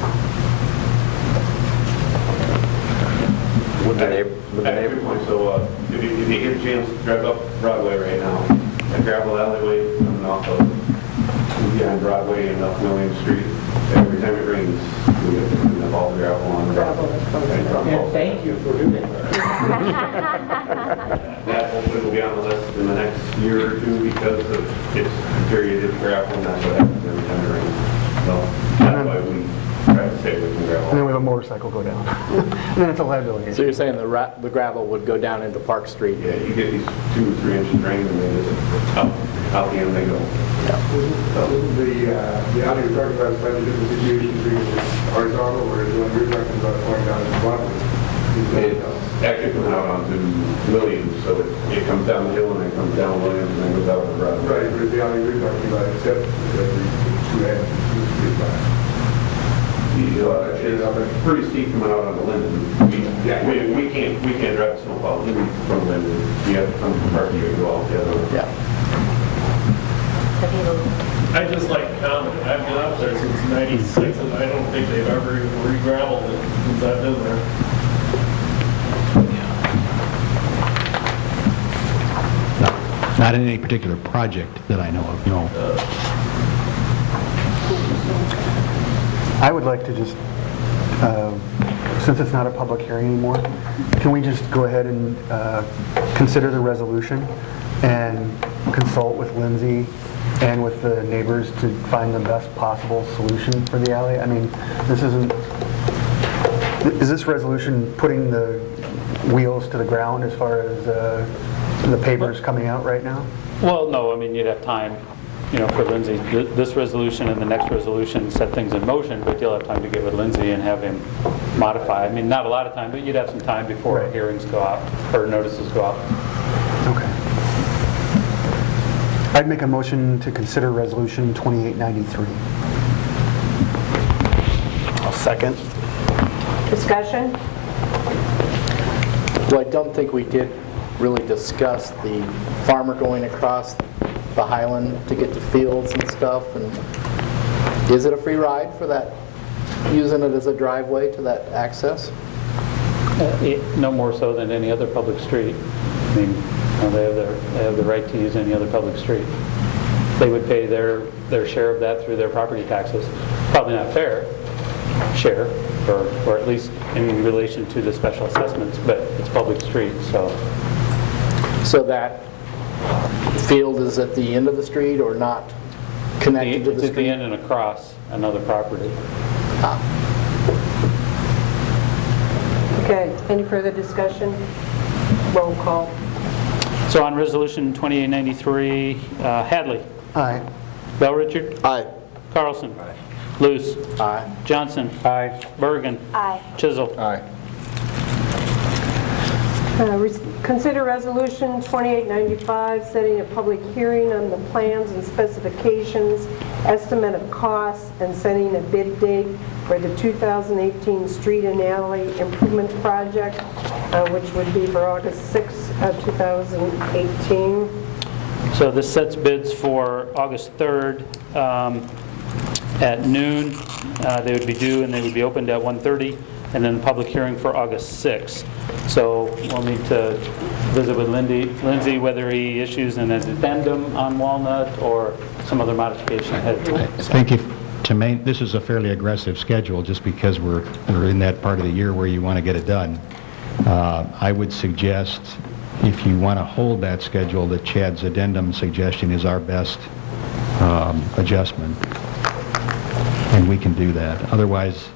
With the neighborhood, so if you get a chance to drive up Broadway right now, that gravel alleyway coming off of behind Broadway and up William Street, every time it rains, we get to clean up all the gravel on the gravel. And thank you for doing that. That hopefully will be on the list in the next year or 2 because of its deteriorated gravel, and that's what happens every time it rains. So that's why we try to stay with the gravel. And then we have a motorcycle go down. And then it's a liability. So you're saying the gravel would go down into Park Street? Yeah, you get these 2 or 3 inches rain and they just out the end they go. The alley you're talking about is slightly different situation because it's horizontal, whereas the one you're talking about going down to Broadway. It's actually coming out onto Williams, so it comes down the hill and then comes down Williams and then goes out the Broadway. Right, but the alley you're talking about, except every 2 ends, 2 street It's pretty steep coming out on the Linden. We can't drive the snowplow from Linden. You have to come from Park Street and go all the other way. Yeah. I just like comment. I've been up there since '96, and I don't think they've ever even re-gravelled it since I've been there. Not in any particular project that I know of, no. I would like to just, since it's not a public hearing anymore, can we just go ahead and consider the resolution and consult with Lindsay and with the neighbors to find the best possible solution for the alley? I mean, this isn't, is this resolution putting the wheels to the ground as far as the pavers coming out right now? Well, no, I mean, you'd have time, you know, for Lindsay. This resolution and the next resolution set things in motion, but you'll have time to get with Lindsay and have him modify. I mean, not a lot of time, but you'd have some time before hearings go out, or notices go out. Okay. I'd make a motion to consider Resolution 2893. I'll second. Discussion? Well, I don't think we did really discuss the farmer going across the Highland to get to fields and stuff. And is it a free ride for that, using it as a driveway to that access? No more so than any other public street. I mean, they have the right to use any other public street. They would pay their share of that through their property taxes. Probably not fair share, or at least in relation to the special assessments, but it's public street, so. So that field is at the end of the street or not connected to the street? It's at the end and across another property. Okay, any further discussion? Roll call. So on Resolution 2893, Hadley. Aye. Bell Richard. Aye. Carlson. Aye. Luce. Aye. Johnson. Aye. Bergen. Aye. Chisel. Aye. Consider Resolution 2895, setting a public hearing on the plans and specifications, estimate of costs, and setting a bid date for the 2018 Street and Alley Improvement Project, which would be for August 6th of 2018. So this sets bids for August 3rd at noon. They would be due and they would be opened at 1:30, and then public hearing for August 6th. So we'll need to visit with Lindsay whether he issues an addendum on Walnut or some other modification ahead of time. I think this is a fairly aggressive schedule just because we're in that part of the year where you want to get it done. I would suggest, if you want to hold that schedule, that Chad's addendum suggestion is our best adjustment, and we can do that. Otherwise,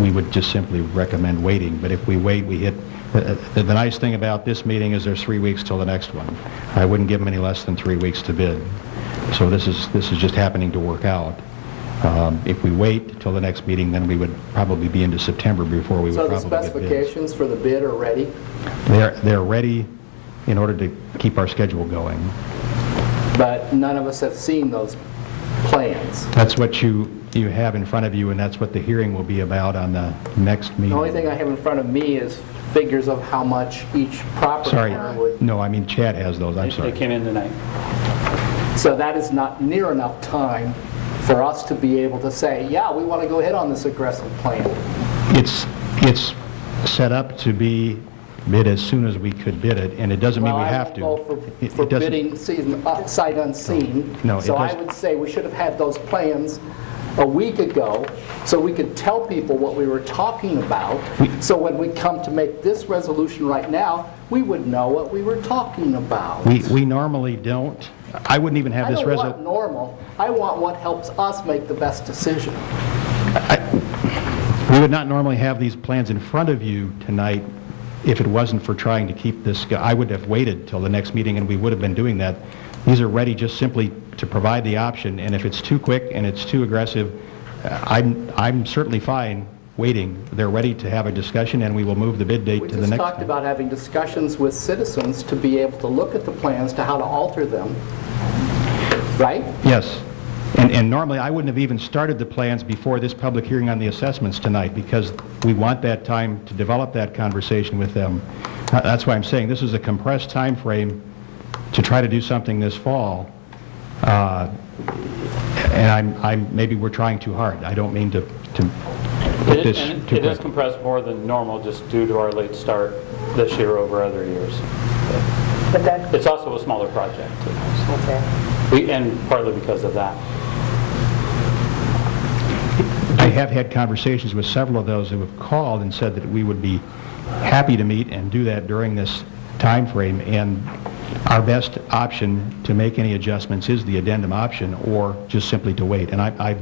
we would just simply recommend waiting. But if we wait, we hit. The nice thing about this meeting is there's 3 weeks till the next one. I wouldn't give them any less than 3 weeks to bid. So this is just happening to work out. If we wait till the next meeting, then we would probably be into September before we would probably get bids. So the specifications for the bid are ready? They're ready in order to keep our schedule going. But none of us have seen those plans. That's what you have in front of you, and that's what the hearing will be about on the next meeting. The only thing I have in front of me is figures of how much each property owner would... No, I mean Chad has those, I'm sorry. They came in tonight. So that is not near enough time for us to be able to say, yeah, we want to go ahead on this aggressive plan. It's set up to be bid as soon as we could bid it, and it doesn't mean we have to. Well, I won't go for bidding sight unseen. No, so I would say we should have had those plans a week ago so we could tell people what we were talking about. So when we come to make this resolution right now, we would know what we were talking about. We normally don't. I wouldn't even have this resolution. I don't want normal. I want what helps us make the best decision. We would not normally have these plans in front of you tonight if it wasn't for trying to keep this. I would have waited till the next meeting, and we would have been doing that. These are ready just simply to provide the option, and if it's too quick and it's too aggressive, I'm certainly fine waiting. They're ready to have a discussion, and we will move the bid date to the next. We just talked about having discussions with citizens to be able to look at the plans to how to alter them, right? Yes. And normally I wouldn't have even started the plans before this public hearing on the assessments tonight, because we want that time to develop that conversation with them. That's why I'm saying this is a compressed time frame to try to do something this fall. And maybe we're trying too hard. I don't mean to put this too quick. It is compressed more than normal just due to our late start this year over other years. But that, it's also a smaller project, too. okay. And partly because of that. I have had conversations with several of those who have called and said that we would be happy to meet and do that during this time frame, and our best option to make any adjustments is the addendum option, or just simply to wait. And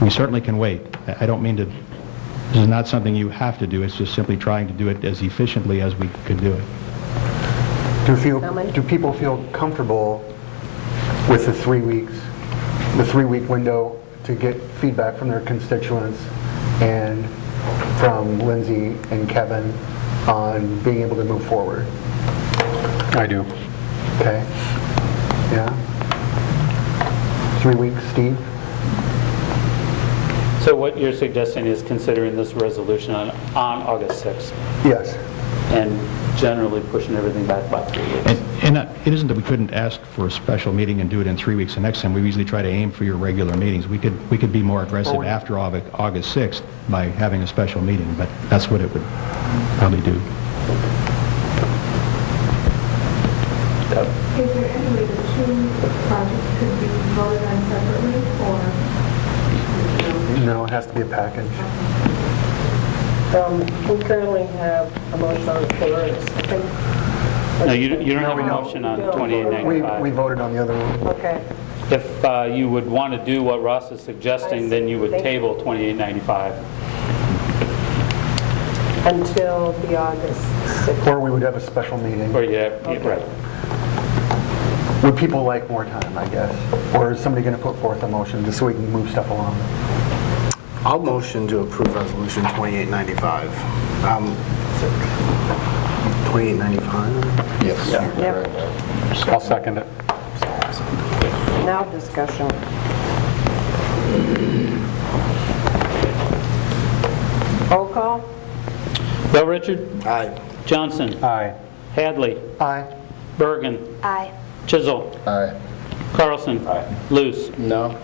we certainly can wait. I don't mean to, this is not something you have to do, it's just simply trying to do it as efficiently as we could do it. Do people feel comfortable with the 3 weeks, the 3-week window to get feedback from their constituents and from Lindsay and Kevin on being able to move forward? I do. Okay. Yeah. 3 weeks, Steve? So what you're suggesting is considering this resolution on August 6th? Yes. And generally pushing everything back by 3 weeks? And it isn't that we couldn't ask for a special meeting and do it in 3 weeks the next time. We usually try to aim for your regular meetings. We could be more aggressive after August 6th by having a special meeting, but that's what it would probably do. Is there any way the two projects could be voted on separately, or? No, it has to be a package. We currently have a motion on the floor. No, you don't have a motion on 2895. We voted on the other one. Okay. If you would want to do what Ross is suggesting, then you would table 2895. Until the August 6th. Or we would have a special meeting. Or yeah, right. Would people like more time, I guess? Or is somebody going to put forth a motion just so we can move stuff along? I'll motion to approve Resolution 2895. 2895? Yes. Yep. I'll second it. Now discussion. Roll call. Bell Richard? Aye. Johnson? Aye. Hadley? Aye. Bergen? Aye. Chisel? Aye. Carlson? Aye. Luce? No.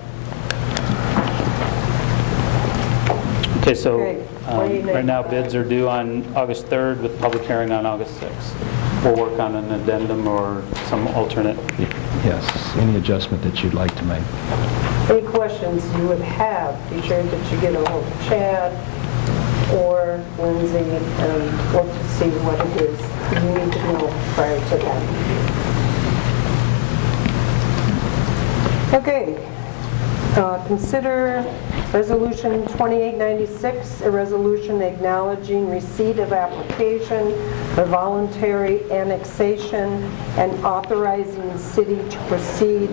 Okay, so Okay, right now bids are due on August 3rd with public hearing on August 6th. We'll work on an addendum or some alternate. Yes, any adjustment that you'd like to make. Any questions you would have, be sure that you get a hold of Chad or Lindsay and look to see what it is you need to know prior to that. Okay. Consider Resolution 2896, a resolution acknowledging receipt of application for voluntary annexation and authorizing the city to proceed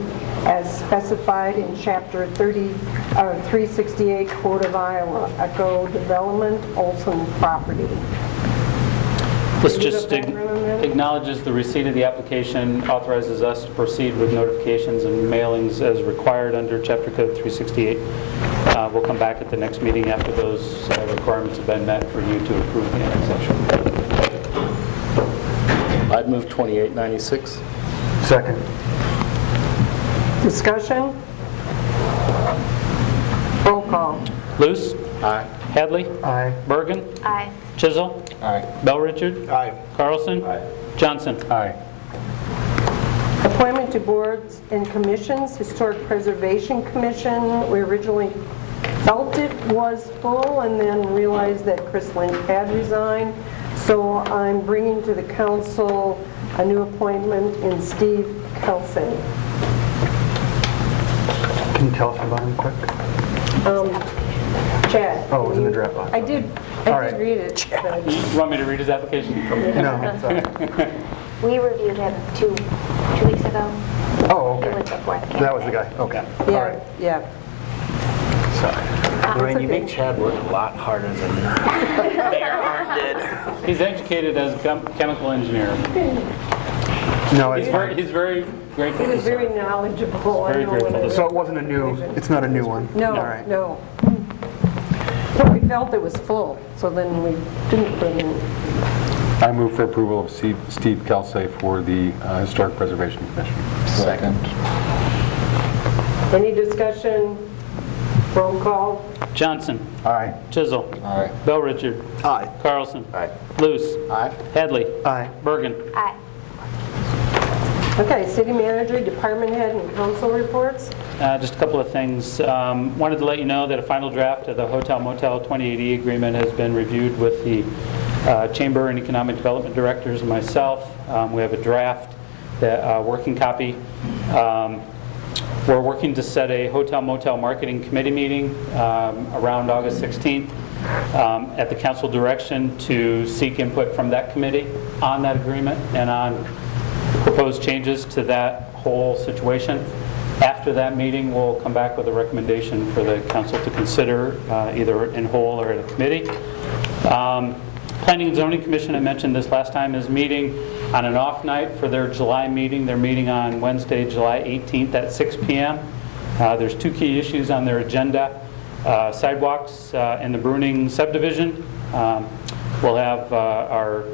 as specified in Chapter 368 Code of Iowa, Eco Development, Olson Property. This just acknowledges the receipt of the application, authorizes us to proceed with notifications and mailings as required under Chapter Code 368. We'll come back at the next meeting after those requirements have been met for you to approve the annexation. I'd move 2896. Second. Discussion? Roll call. Luce? Aye. Hadley? Aye. Bergen? Aye. Chisel? Aye. Bell Richard? Aye. Carlson? Aye. Johnson? Aye. Appointment to boards and commissions, Historic Preservation Commission. We originally felt it was full and then realized that Chris Lynch had resigned. So I'm bringing to the council a new appointment in Steve Kelsey. Can you tell us about him quick? Chad. Oh, it was in the draft box. I did read it. But You want me to read his application? No, it's all right. We reviewed him two weeks ago. Oh, It okay. was before the That was the guy. Okay. All Yeah, right. yeah. Sorry. Lorraine, you make Chad work a lot harder than Mayor Hart did. He's educated as a chemical engineer. No, it's He's fine. very grateful. He was to serve. very knowledgeable. I Very know grateful when to it- So it wasn't a new, it's not a new one? No, All right. no. But we felt it was full, so then we didn't put him in. I move for approval of Steve Kelsey for the Historic Preservation Commission. Second. Any discussion? Roll call. Johnson. Aye. Chisel. Aye. Bell Richard. Aye. Carlson. Aye. Luce. Aye. Hadley. Aye. Bergen. Aye. Okay, city manager, department head, and council reports. Just a couple of things. Wanted to let you know that a final draft of the Hotel Motel 2080 agreement has been reviewed with the Chamber and Economic Development Directors and myself. We have a draft, working copy. We're working to set a Hotel Motel Marketing Committee meeting around August 16th at the council direction to seek input from that committee on that agreement and on proposed changes to that whole situation. After that meeting, we'll come back with a recommendation for the council to consider either in whole or at a committee. Planning and Zoning Commission, I mentioned this last time, is meeting on an off night for their July meeting. They're meeting on Wednesday, July 18th at 6 p.m. There's two key issues on their agenda. Sidewalks in the Bruning subdivision. We'll have our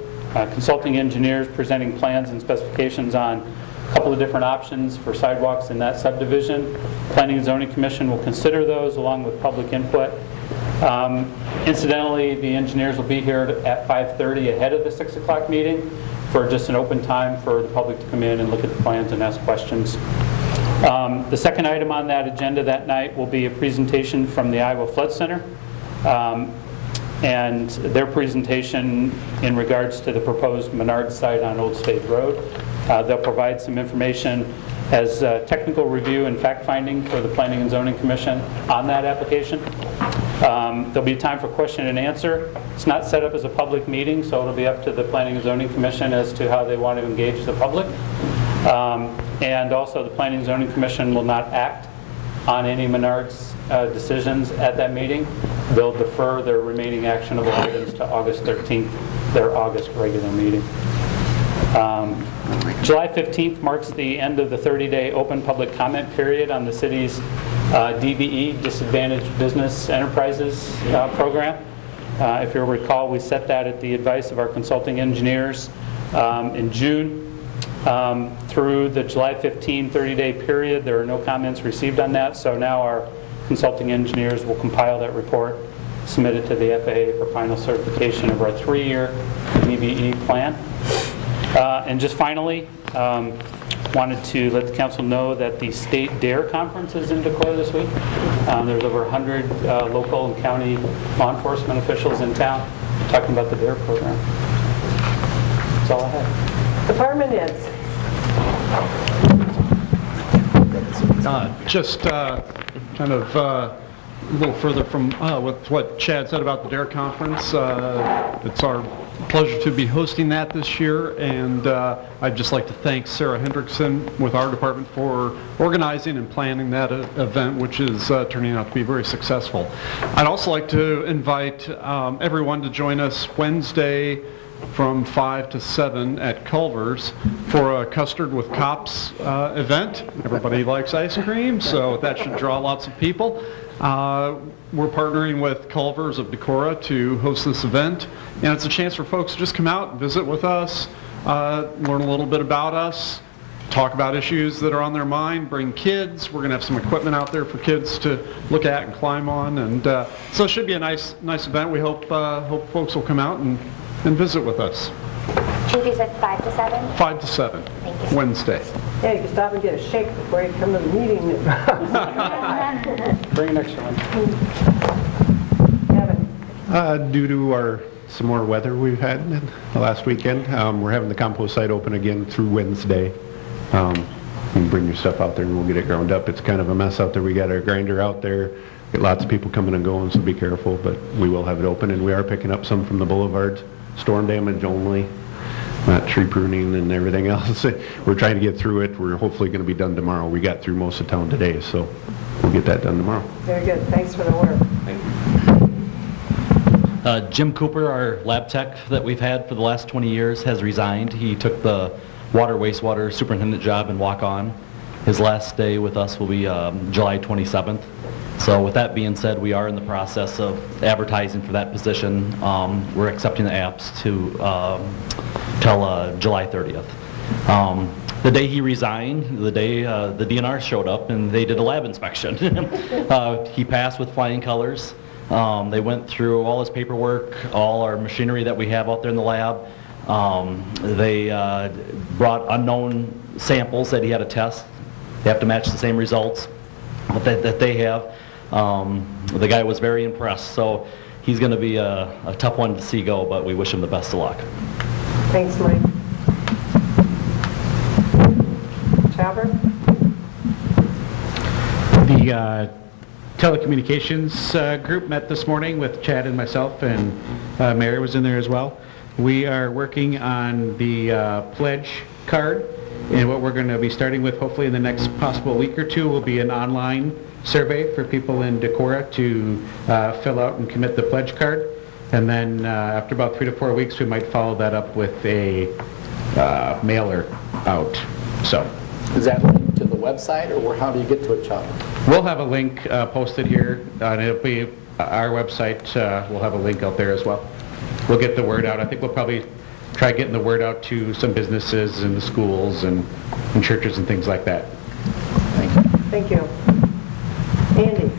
consulting engineers presenting plans and specifications on a couple of different options for sidewalks in that subdivision. Planning and Zoning Commission will consider those along with public input. Incidentally, the engineers will be here at 5:30 ahead of the 6 o'clock meeting for just an open time for the public to come in and look at the plans and ask questions. The second item on that agenda that night will be a presentation from the Iowa Flood Center. And their presentation in regards to the proposed Menard site on Old State Road. They'll provide some information as technical review and fact-finding for the Planning and Zoning Commission on that application. There'll be time for question and answer. It's not set up as a public meeting, so it'll be up to the Planning and Zoning Commission as to how they want to engage the public. And also the Planning and Zoning Commission will not act on any Menard's decisions at that meeting. They'll defer their remaining actionable items to August 13th, their August regular meeting. July 15th marks the end of the 30-day open public comment period on the city's DBE, Disadvantaged Business Enterprises program. If you'll recall, we set that at the advice of our consulting engineers in June. Through the July 15 30-day period, there are no comments received on that, so now our consulting engineers will compile that report, submit it to the FAA for final certification of our 3-year DBE plan. And just finally, wanted to let the council know that the state DARE conference is in Decorah this week. There's over 100 local and county law enforcement officials in town talking about the DARE program. That's all I have. Department heads. Just kind of a little further from with what Chad said about the DARE conference. It's our pleasure to be hosting that this year, and I'd just like to thank Sarah Hendrickson with our department for organizing and planning that event, which is turning out to be very successful. I'd also like to invite everyone to join us Wednesday from 5 to 7 at Culver's for a Custard with Cops event. Everybody likes ice cream, so that should draw lots of people. We're partnering with Culver's of Decorah to host this event, and it's a chance for folks to just come out and visit with us, learn a little bit about us, talk about issues that are on their mind, bring kids. We're going to have some equipment out there for kids to look at and climb on, and so it should be a nice event. We hope folks will come out and visit with us. Chief, you said 5 to 7? 5 to 7, Thank you. Wednesday. Yeah, you can stop and get a shake before you come to the meeting. Bring an extra one. Kevin. Due to some more weather we've had the last weekend, we're having the compost site open again through Wednesday. You can bring your stuff out there and we'll get it ground up. It's kind of a mess out there. We got our grinder out there. Get lots of people coming and going, so be careful, but we will have it open, and we are picking up some from the boulevards. Storm damage only, not tree pruning and everything else. We're trying to get through it. We're hopefully going to be done tomorrow. We got through most of town today, so we'll get that done tomorrow. Very good. Thanks for the work. Thank you. Jim Cooper, our lab tech that we've had for the last 20 years, has resigned. He took the wastewater superintendent job and walk on. His last day with us will be July 27th. So with that being said, we are in the process of advertising for that position. We're accepting the apps till July 30th. the day he resigned, the day the DNR showed up and they did a lab inspection. He passed with flying colors. They went through all his paperwork, all our machinery that we have out there in the lab. They brought unknown samples that he had to test. They have to match the same results that they have. The guy was very impressed, so he's going to be a tough one to see go, but we wish him the best of luck. Thanks, Mike. Chopper? The telecommunications group met this morning with Chad and myself, and Mary was in there as well. We are working on the pledge card, and what we're going to be starting with hopefully in the next possible week or two will be an online survey for people in Decorah to fill out and commit the pledge card. And then after about 3 to 4 weeks, we might follow that up with a mailer out. So, is that linked to the website, or how do you get to it, Chuck? We'll have a link posted here, and it'll be our website. We'll have a link out there as well. We'll get the word out. I think we'll probably try getting the word out to some businesses and the schools and churches and things like that. Thank you. Andy?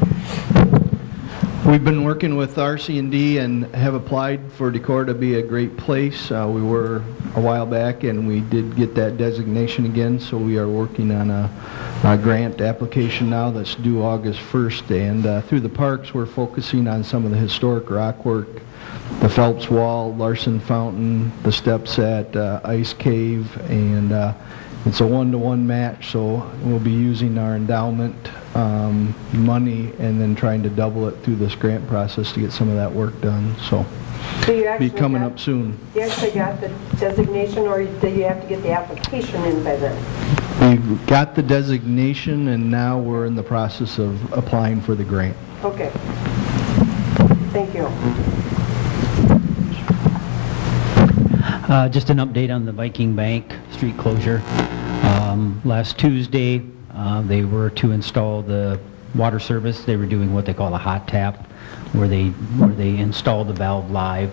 We've been working with RC&D and have applied for Decorah to be a great place. We were a while back and we did get that designation again, so we are working on a grant application now that's due August 1st. And through the parks, we're focusing on some of the historic rock work, the Phelps Wall, Larson Fountain, the steps at Ice Cave, and it's a 1-to-1 match, so we'll be using our endowment money and then trying to double it through this grant process to get some of that work done. So be coming up soon. You actually got the designation, or do you have to get the application in by then? We got the designation and now we're in the process of applying for the grant. Okay. Thank you. Just an update on the Viking Bank street closure. Last Tuesday, they were to install the water service. They were doing what they call a hot tap, where they installed the valve live.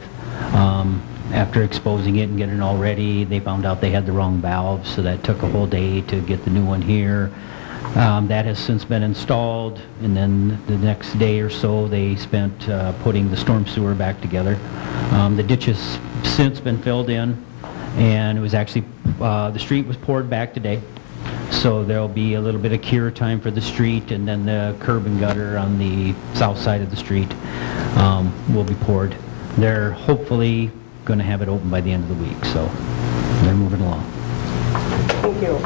After exposing it and getting it all ready, they found out they had the wrong valve, so that took a whole day to get the new one here. That has since been installed, and then the next day or so they spent putting the storm sewer back together. The ditch has since been filled in, and it was actually, the street was poured back today. So there'll be a little bit of cure time for the street, and then the curb and gutter on the south side of the street will be poured. They're hopefully going to have it open by the end of the week, so they're moving along. Thank you.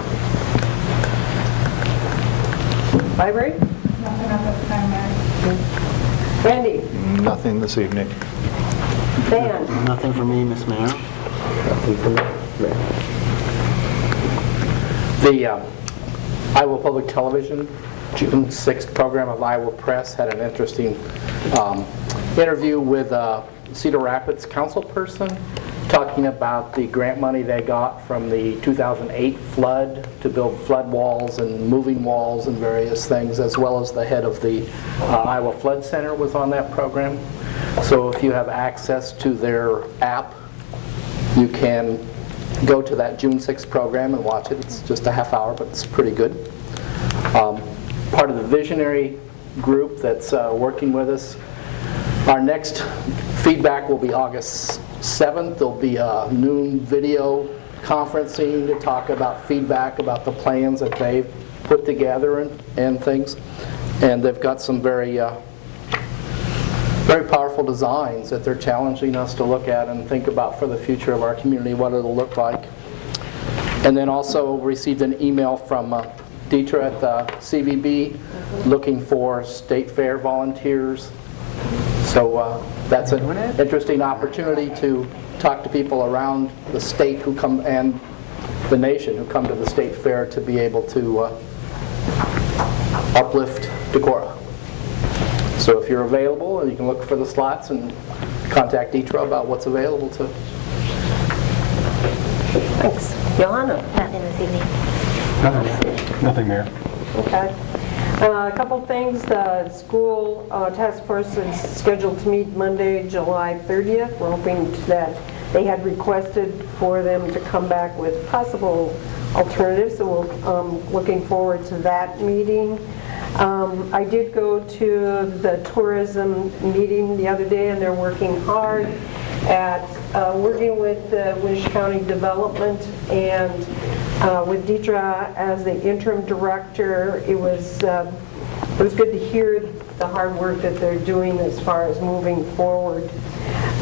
Library? Nothing at this time, Mary. Randy? Nothing this evening. Dan? Nothing for me, Miss Mayor. Nothing for me. The Iowa Public Television June 6th program of Iowa Press had an interesting interview with a Cedar Rapids councilperson talking about the grant money they got from the 2008 flood to build flood walls and moving walls and various things, as well as the head of the Iowa Flood Center was on that program. So if you have access to their app, you can go to that June 6th program and watch it. It's just a half hour, but it's pretty good. Part of the visionary group that's working with us, our next feedback will be August 7th. There'll be a noon video conferencing to talk about feedback about the plans that they've put together and things. And they've got some very powerful designs that they're challenging us to look at and think about for the future of our community, what it'll look like. And then also received an email from Decorah at the CVB looking for state fair volunteers. So that's an interesting opportunity to talk to people around the state who come and the nation who come to the state fair to be able to uplift Decorah. So if you're available, you can look for the slots and contact Decorah about what's available to. Thanks. Johanna? Nothing this evening. Nothing, Mayor. Okay. A couple things. The school task force is scheduled to meet Monday, July 30th. We're hoping that They had requested for them to come back with possible alternatives, so we're looking forward to that meeting. I did go to the tourism meeting the other day, and they're working hard at working with Winnebago County Development and with Decorah as the interim director. It was good to hear the hard work that they're doing as far as moving forward.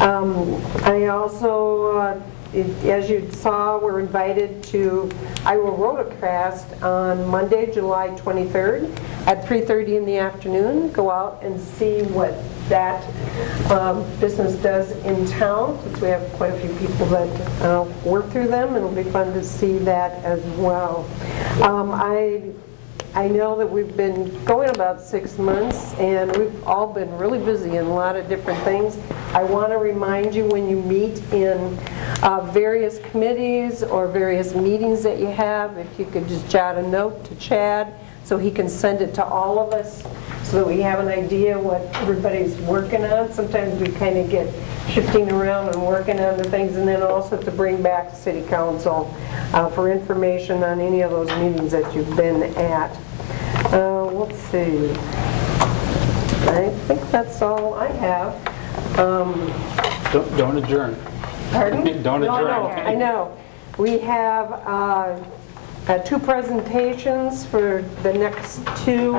I also, as you saw, we're invited to Iowa Rotocast on Monday, July 23rd at 3:30 in the afternoon. Go out and see what that business does in town, since we have quite a few people that work through them. It'll be fun to see that as well. I know that we've been going about 6 months, and we've all been really busy in a lot of different things. I want to remind you, when you meet in various committees or various meetings that you have, if you could just jot a note to Chad so he can send it to all of us so that we have an idea what everybody's working on. Sometimes we kind of get shifting around and working on the things, and then also to bring back to City Council for information on any of those meetings that you've been at. Let's see. I think that's all I have. Don't adjourn. Pardon? Don't adjourn. No, I know. We have 2 presentations for the next 2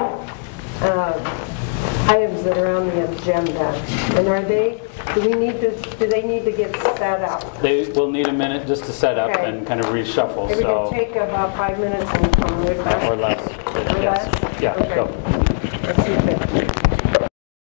items that are on the agenda. And do they need to get set up? They will need a minute just to set up and kind of reshuffle. Maybe we So, can take about 5 minutes and come with us. or less. Or Yes. less? Yeah. Okay. Go. Let's see if